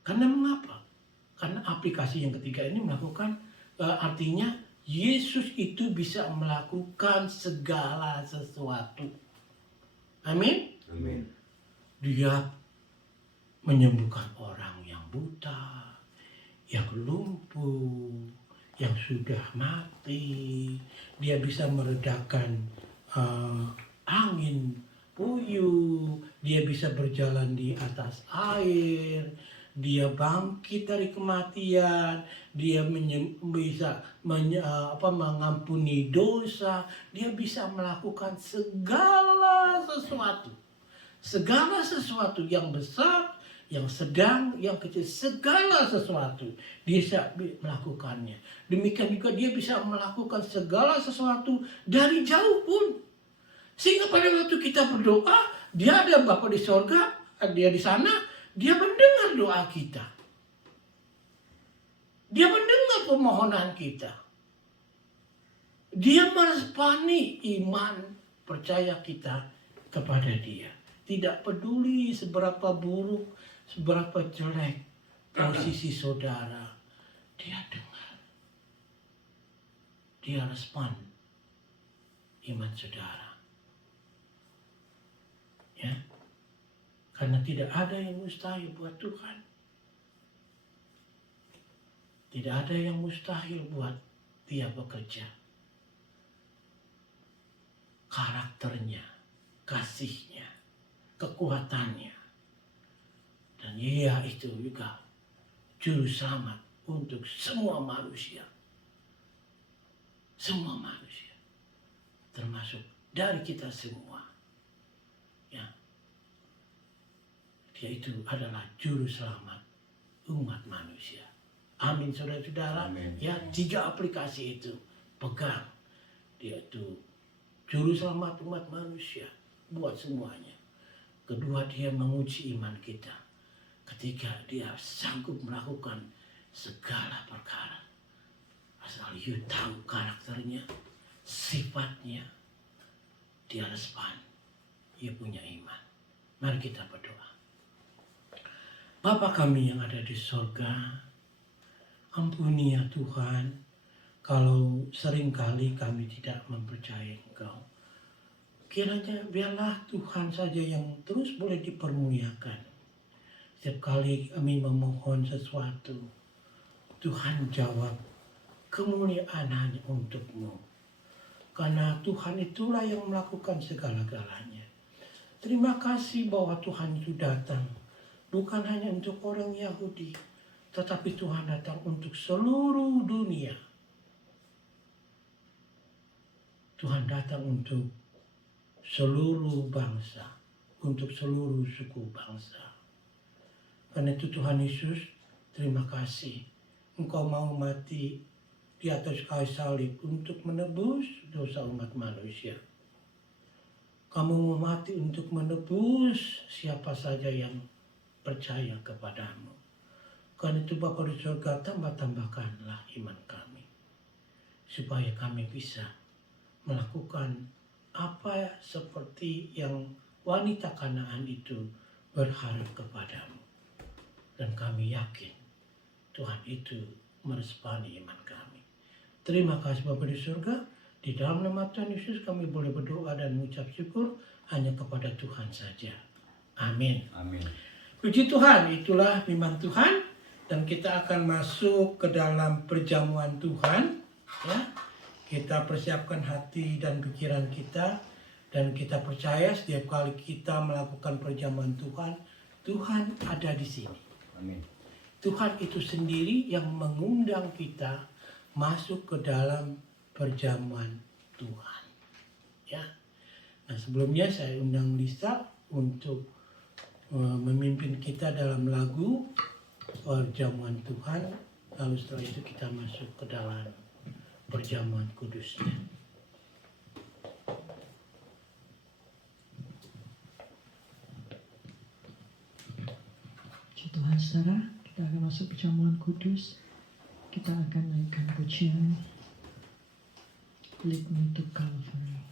Karena mengapa? Karena aplikasi yang ketiga ini melakukan, artinya Yesus itu bisa melakukan segala sesuatu. Amin? Amin. Dia menyembuhkan orang yang buta, yang lumpuh, yang sudah mati. Dia bisa meredakan angin puyuh. Dia bisa berjalan di atas air. Dia bangkit dari kematian, dia bisa mengampuni dosa, dia bisa melakukan segala sesuatu. Segala sesuatu yang besar, yang sedang, yang kecil, segala sesuatu dia bisa melakukannya. Demikian juga dia bisa melakukan segala sesuatu dari jauh pun. Sehingga pada waktu kita berdoa, dia ada Bapa di sorga, dia di sana, dia mendengar doa kita. Dia mendengar permohonan kita. Dia meresponi iman percaya kita kepada dia. Tidak peduli seberapa buruk, seberapa jelek posisi saudara. Dia dengar. Dia respon iman saudara. Ya. Karena tidak ada yang mustahil buat Tuhan. Tidak ada yang mustahil buat Dia bekerja. Karakternya, kasihnya, kekuatannya. Dan Dia itu juga juru selamat untuk semua manusia. Semua manusia. Termasuk dari kita semua. Ya. Dia itu adalah juru selamat umat manusia. Amin, saudara-saudara. Amin. Ya, 3 aplikasi itu pegang. Dia itu juru selamat umat manusia buat semuanya. Kedua, dia menguji iman kita. Ketiga, dia sanggup melakukan segala perkara. Asal you tahu karakternya, sifatnya, dia respon. Dia punya iman. Mari kita berdoa. Bapa kami yang ada di sorga, ampuni ya Tuhan, kalau seringkali kami tidak mempercayai Engkau. Kiranya biarlah Tuhan saja yang terus boleh dipermuliakan. Setiap kali kami memohon sesuatu, Tuhan jawab, kemuliaan hanya untuk-Mu. Karena Tuhan itulah yang melakukan segala-galanya. Terima kasih bahwa Tuhan itu datang. Bukan hanya untuk orang Yahudi. Tetapi Tuhan datang untuk seluruh dunia. Tuhan datang untuk seluruh bangsa. Untuk seluruh suku bangsa. Karena itu Tuhan Yesus, terima kasih. Engkau mau mati di atas kayu salib untuk menebus dosa umat manusia. Kamu mau mati untuk menebus siapa saja yang percaya kepadamu. Karena itu Bapa di surga, tambahkanlah iman kami. Supaya kami bisa melakukan apa seperti yang wanita Kanaan itu berharap kepadamu. Dan kami yakin Tuhan itu meresponi iman kami. Terima kasih Bapa di surga. Di dalam nama Tuhan Yesus kami boleh berdoa dan mengucap syukur hanya kepada Tuhan saja. Amin. Amin. Puji Tuhan, itulah firman Tuhan. Dan kita akan masuk ke dalam perjamuan Tuhan. Ya. Kita persiapkan hati dan pikiran kita. Dan kita percaya setiap kali kita melakukan perjamuan Tuhan, Tuhan ada di sini. Amin. Tuhan itu sendiri yang mengundang kita masuk ke dalam perjamuan Tuhan. Ya. Nah, sebelumnya saya undang Lisa untuk memimpin kita dalam lagu perjamuan Tuhan. Lalu setelah itu kita masuk ke dalam perjamuan kudusnya. Tuhan saudara, kita akan masuk perjamuan kudus. Kita akan naikkan pujian Lead Me to Calvary.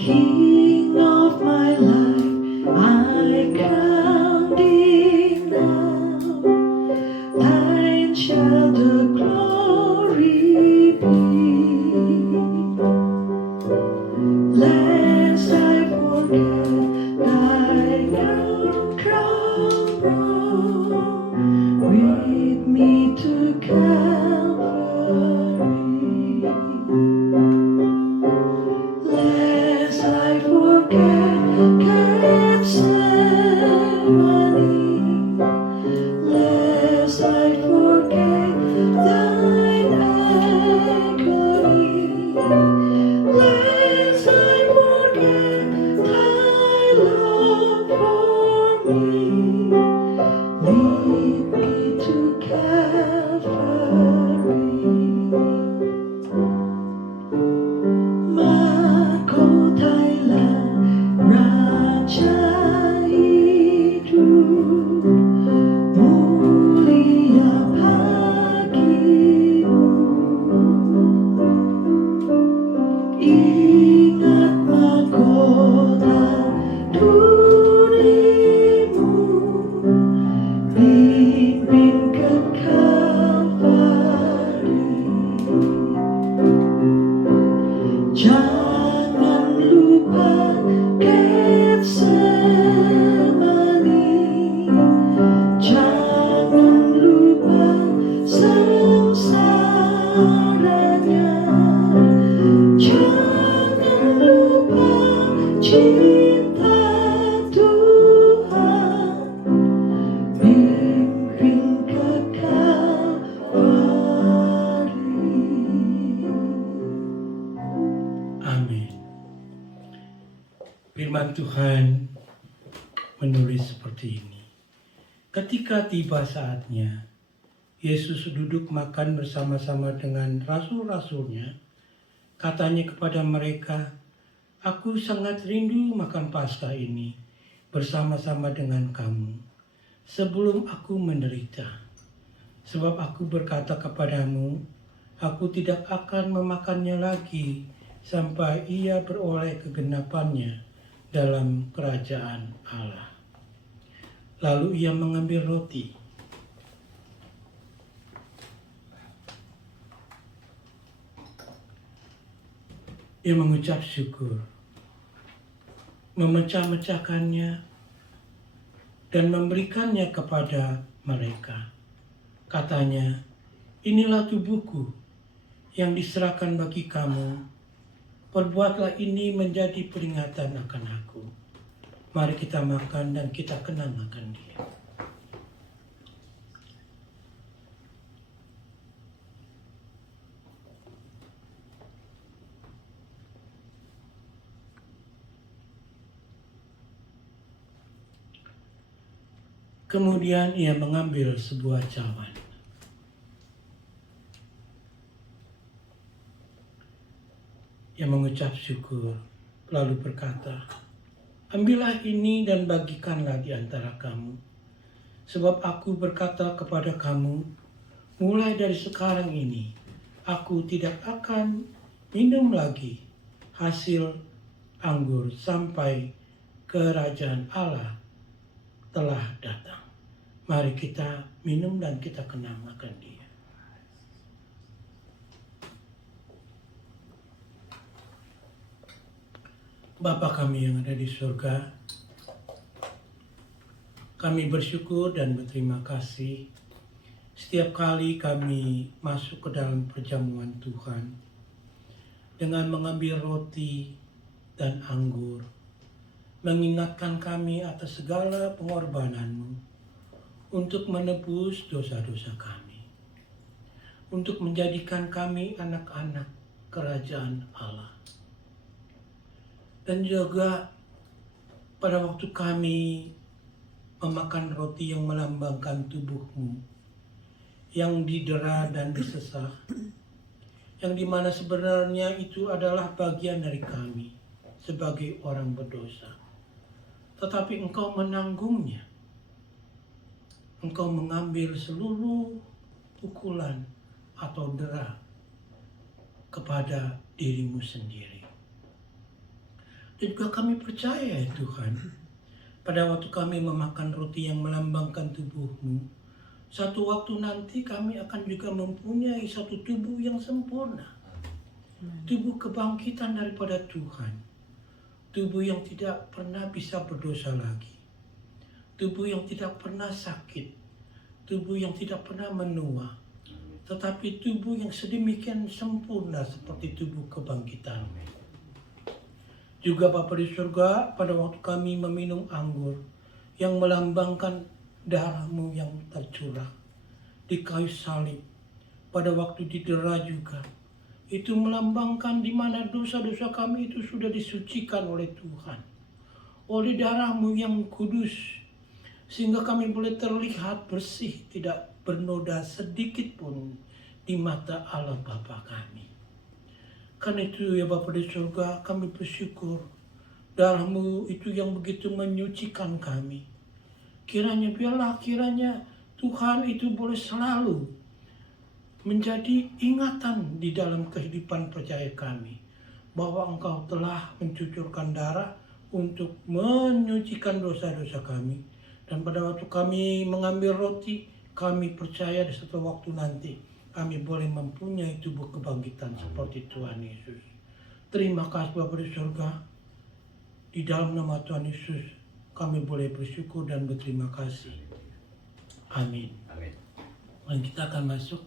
King of my life, I crown thee now. Thine shall the glory be. Lest I forget thy crown brown, lead me to Calvary. Lest I forget Gethsemane, lest I forget thine agony, lest I forget thy love for me, lead me to Calvary. Mahkotailah Raja hidup, mulia bagimu. Ingat mahkota durimu, bimbing ke Kalvari. Jangan lupa Gethsemane, jangan lupa sengsaranya, jangan lupa cinta Tuhan, bimbing ke Kalvari. Amin. Firman Tuhan menulis seperti ini. Ketika tiba saatnya, Yesus duduk makan bersama-sama dengan rasul-rasulnya. Katanya kepada mereka, "Aku sangat rindu makan Paskah ini bersama-sama dengan kamu sebelum aku menderita. Sebab aku berkata kepadamu, aku tidak akan memakannya lagi sampai ia beroleh kegenapannya dalam kerajaan Allah." Lalu ia mengambil roti. Dia mengucap syukur, memecah-mecahkannya, dan memberikannya kepada mereka. Katanya, inilah tubuhku yang diserahkan bagi kamu. Perbuatlah ini menjadi peringatan akan aku. Mari kita makan dan kita kenang akan dia. Kemudian ia mengambil sebuah cawan. Ia mengucap syukur, lalu berkata, ambillah ini dan bagikanlah di antara kamu. Sebab aku berkata kepada kamu, mulai dari sekarang ini, aku tidak akan minum lagi hasil anggur sampai kerajaan Allah telah datang. Mari kita minum dan kita kenang akan dia. Bapa kami yang ada di surga, kami bersyukur dan berterima kasih setiap kali kami masuk ke dalam perjamuan Tuhan dengan mengambil roti dan anggur, mengingatkan kami atas segala pengorbanan-Mu untuk menebus dosa-dosa kami, untuk menjadikan kami anak-anak kerajaan Allah. Dan juga pada waktu kami memakan roti yang melambangkan tubuh-Mu yang didera dan disesak, yang dimana sebenarnya itu adalah bagian dari kami sebagai orang berdosa. Tetapi Engkau menanggungnya. Engkau mengambil seluruh pukulan atau dera kepada diri-Mu sendiri. Dan juga kami percaya ya Tuhan, pada waktu kami memakan roti yang melambangkan tubuh-Mu, satu waktu nanti kami akan juga mempunyai satu tubuh yang sempurna. Tubuh kebangkitan daripada Tuhan. Tubuh yang tidak pernah bisa berdosa lagi. Tubuh yang tidak pernah sakit. Tubuh yang tidak pernah menua. Tetapi tubuh yang sedemikian sempurna seperti tubuh kebangkitan. Juga Bapa di surga, pada waktu kami meminum anggur yang melambangkan darah-Mu yang tercurah di kayu salib, pada waktu didera juga, itu melambangkan di mana dosa-dosa kami itu sudah disucikan oleh Tuhan, oleh darah-Mu yang kudus, sehingga kami boleh terlihat bersih, tidak bernoda sedikit pun di mata Allah Bapa kami. Karena itu ya Bapa di surga, kami bersyukur darah-Mu itu yang begitu menyucikan kami. Biarlah kiranya Tuhan itu boleh selalu menjadi ingatan di dalam kehidupan percaya kami, bahwa Engkau telah mencucurkan darah untuk menyucikan dosa-dosa kami. Dan pada waktu kami mengambil roti, kami percaya di satu waktu nanti kami boleh mempunyai tubuh kebangkitan seperti Tuhan Yesus. Terima kasih Bapa di surga. Di dalam nama Tuhan Yesus kami boleh bersyukur dan berterima kasih. Amin. Dan kita akan masuk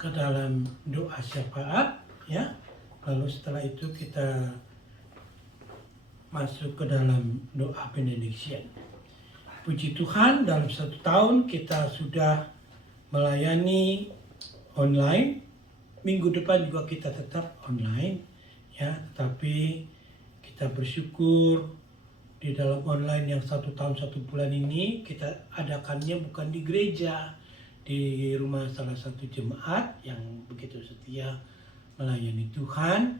ke dalam doa syafaat, ya. Lalu setelah itu kita masuk ke dalam doa benediction. Puji Tuhan, dalam 1 tahun kita sudah melayani online. Minggu depan juga kita tetap online, ya. Tapi kita bersyukur di dalam online yang 1 tahun 1 bulan ini kita adakannya bukan di gereja, di rumah salah satu jemaat yang begitu setia melayani Tuhan.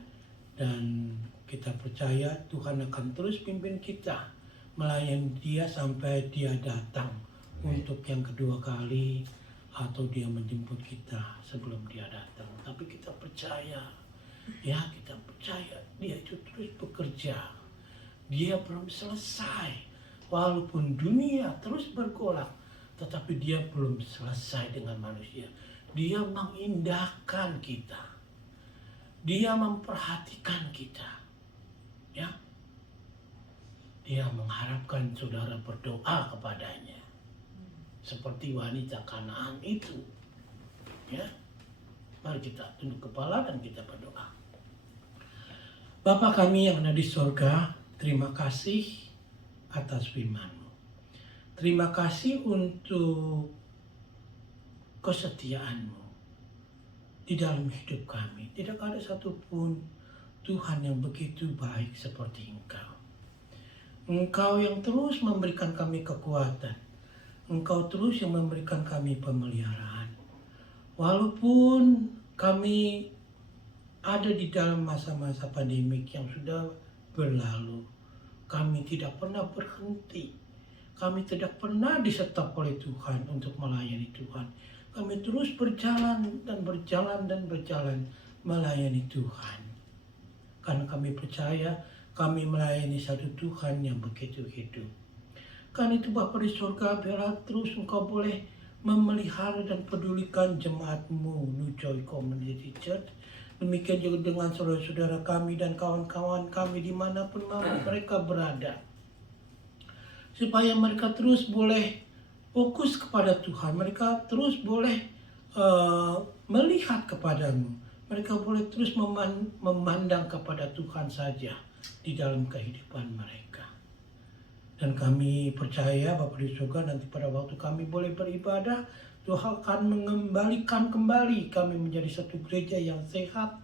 Dan kita percaya Tuhan akan terus pimpin kita melayani Dia sampai Dia datang untuk yang kedua kali, atau Dia menjemput kita sebelum Dia datang. Tapi kita percaya, ya, kita percaya Dia itu terus bekerja. Dia belum selesai. Walaupun dunia terus bergolak, tetapi Dia belum selesai dengan manusia. Dia mengindahkan kita. Dia memperhatikan kita. Ya. Dia mengharapkan saudara berdoa kepadanya. Seperti wanita Kanaan itu. Ya. Mari kita tunduk kepala dan kita berdoa. Bapa kami yang ada di sorga, terima kasih atas firman-Mu. Terima kasih untuk kesetiaan-Mu di dalam hidup kami. Tidak ada satupun Tuhan yang begitu baik seperti Engkau. Engkau yang terus memberikan kami kekuatan. Engkau terus yang memberikan kami pemeliharaan. Walaupun kami ada di dalam masa-masa pandemik yang sudah berlalu, kami tidak pernah berhenti. Kami tidak pernah disetop oleh Tuhan untuk melayani Tuhan. Kami terus berjalan dan berjalan dan berjalan melayani Tuhan. Karena kami percaya kami melayani satu Tuhan yang begitu hidup. Karena itu Bapa di surga, biarlah terus Engkau boleh memelihara dan pedulikan jemaat-Mu, New Joy Community Church. Demikian juga dengan saudara-saudara kami dan kawan-kawan kami dimanapun mereka berada. Supaya mereka terus boleh fokus kepada Tuhan. Mereka terus boleh melihat kepadamu. Mereka boleh terus memandang kepada Tuhan saja di dalam kehidupan mereka. Dan kami percaya Bapa di surga nanti pada waktu kami boleh beribadah, Tuhan akan mengembalikan kembali kami menjadi satu gereja yang sehat,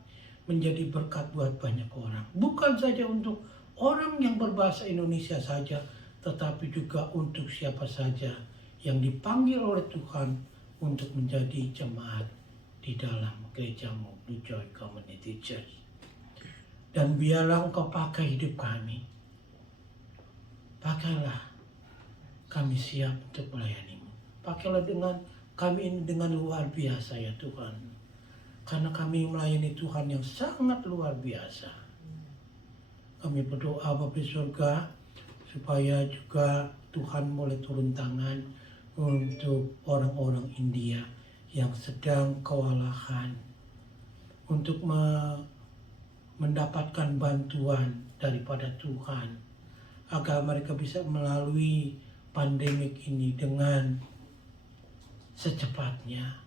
menjadi berkat buat banyak orang. Bukan saja untuk orang yang berbahasa Indonesia saja, tetapi juga untuk siapa saja yang dipanggil oleh Tuhan untuk menjadi jemaat di dalam gereja-Mu, New Joy Community Church. Dan biarlah Engkau pakai hidup kami. Pakailah kami siap untuk melayani-Mu. Pakailah dengan kami ini dengan luar biasa ya Tuhan. Karena kami melayani Tuhan yang sangat luar biasa. Kami berdoa Bapa di surga supaya juga Tuhan boleh turun tangan untuk orang-orang India yang sedang kewalahan untuk mendapatkan bantuan daripada Tuhan agar mereka bisa melalui pandemik ini dengan secepatnya.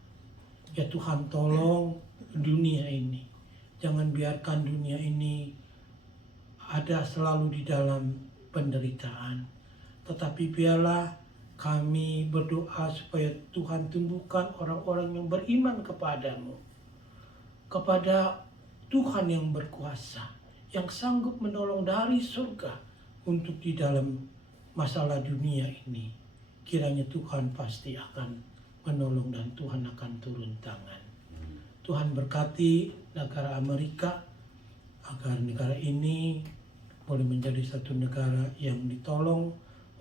Ya Tuhan, tolong dunia ini. Jangan biarkan dunia ini ada selalu di dalam penderitaan. Tetapi biarlah kami berdoa supaya Tuhan tumbuhkan orang-orang yang beriman kepadamu. Kepada Tuhan yang berkuasa, yang sanggup menolong dari surga untuk di dalam masalah dunia ini. Kiranya Tuhan pasti akan menolong dan Tuhan akan turun tangan. Tuhan berkati negara Amerika agar negara ini boleh menjadi satu negara yang ditolong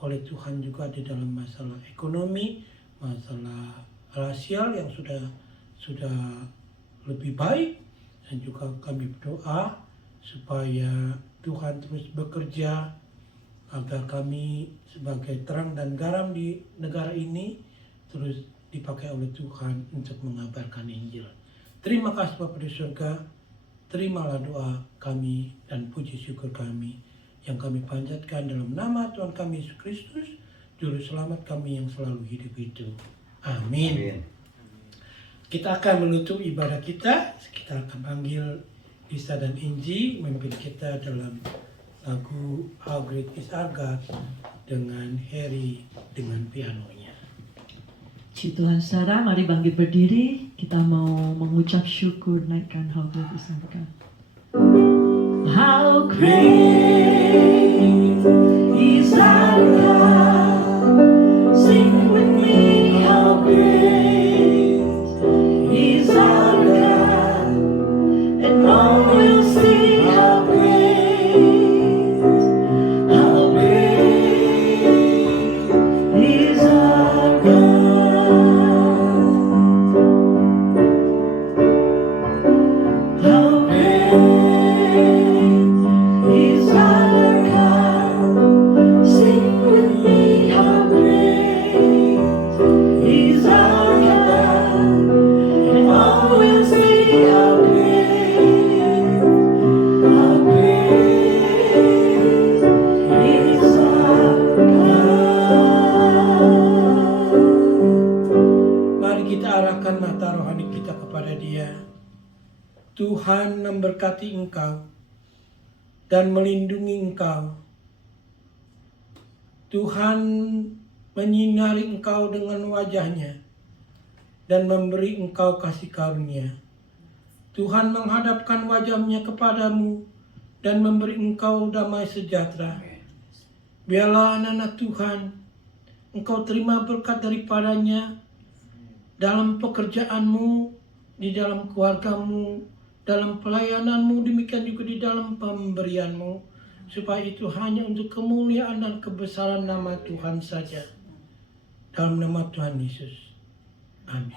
oleh Tuhan juga di dalam masalah ekonomi, masalah rasial yang sudah lebih baik. Dan juga kami berdoa supaya Tuhan terus bekerja agar kami sebagai terang dan garam di negara ini terus dipakai oleh Tuhan untuk mengabarkan Injil. Terima kasih Bapa di surga, terimalah doa kami dan puji syukur kami yang kami panjatkan dalam nama Tuhan kami Yesus Kristus, Juru Selamat kami yang selalu hidup itu. Amin. Kita akan menutup ibadah kita. Kita akan panggil Lisa dan Inji memimpin kita dalam lagu How Great Is Our God dengan Harry dengan pianonya. Puji Tuhan saudara, mari bangkit berdiri. Kita mau mengucap syukur naikkan How Great Is Our God. How great is our God. Sing with me, how great is our God. And all will see how great is our God. How great is our Tuhan memberkati engkau dan melindungi engkau. Tuhan menyinari engkau dengan wajah-Nya dan memberi engkau kasih karunia. Tuhan menghadapkan wajah-Nya kepadamu dan memberi engkau damai sejahtera. Biarlah anak-anak Tuhan, engkau terima berkat daripada-Nya dalam pekerjaanmu, di dalam keluargamu, dalam pelayananmu, demikian juga di dalam pemberianmu, supaya itu hanya untuk kemuliaan dan kebesaran nama Tuhan saja. Dalam nama Tuhan Yesus. Amin.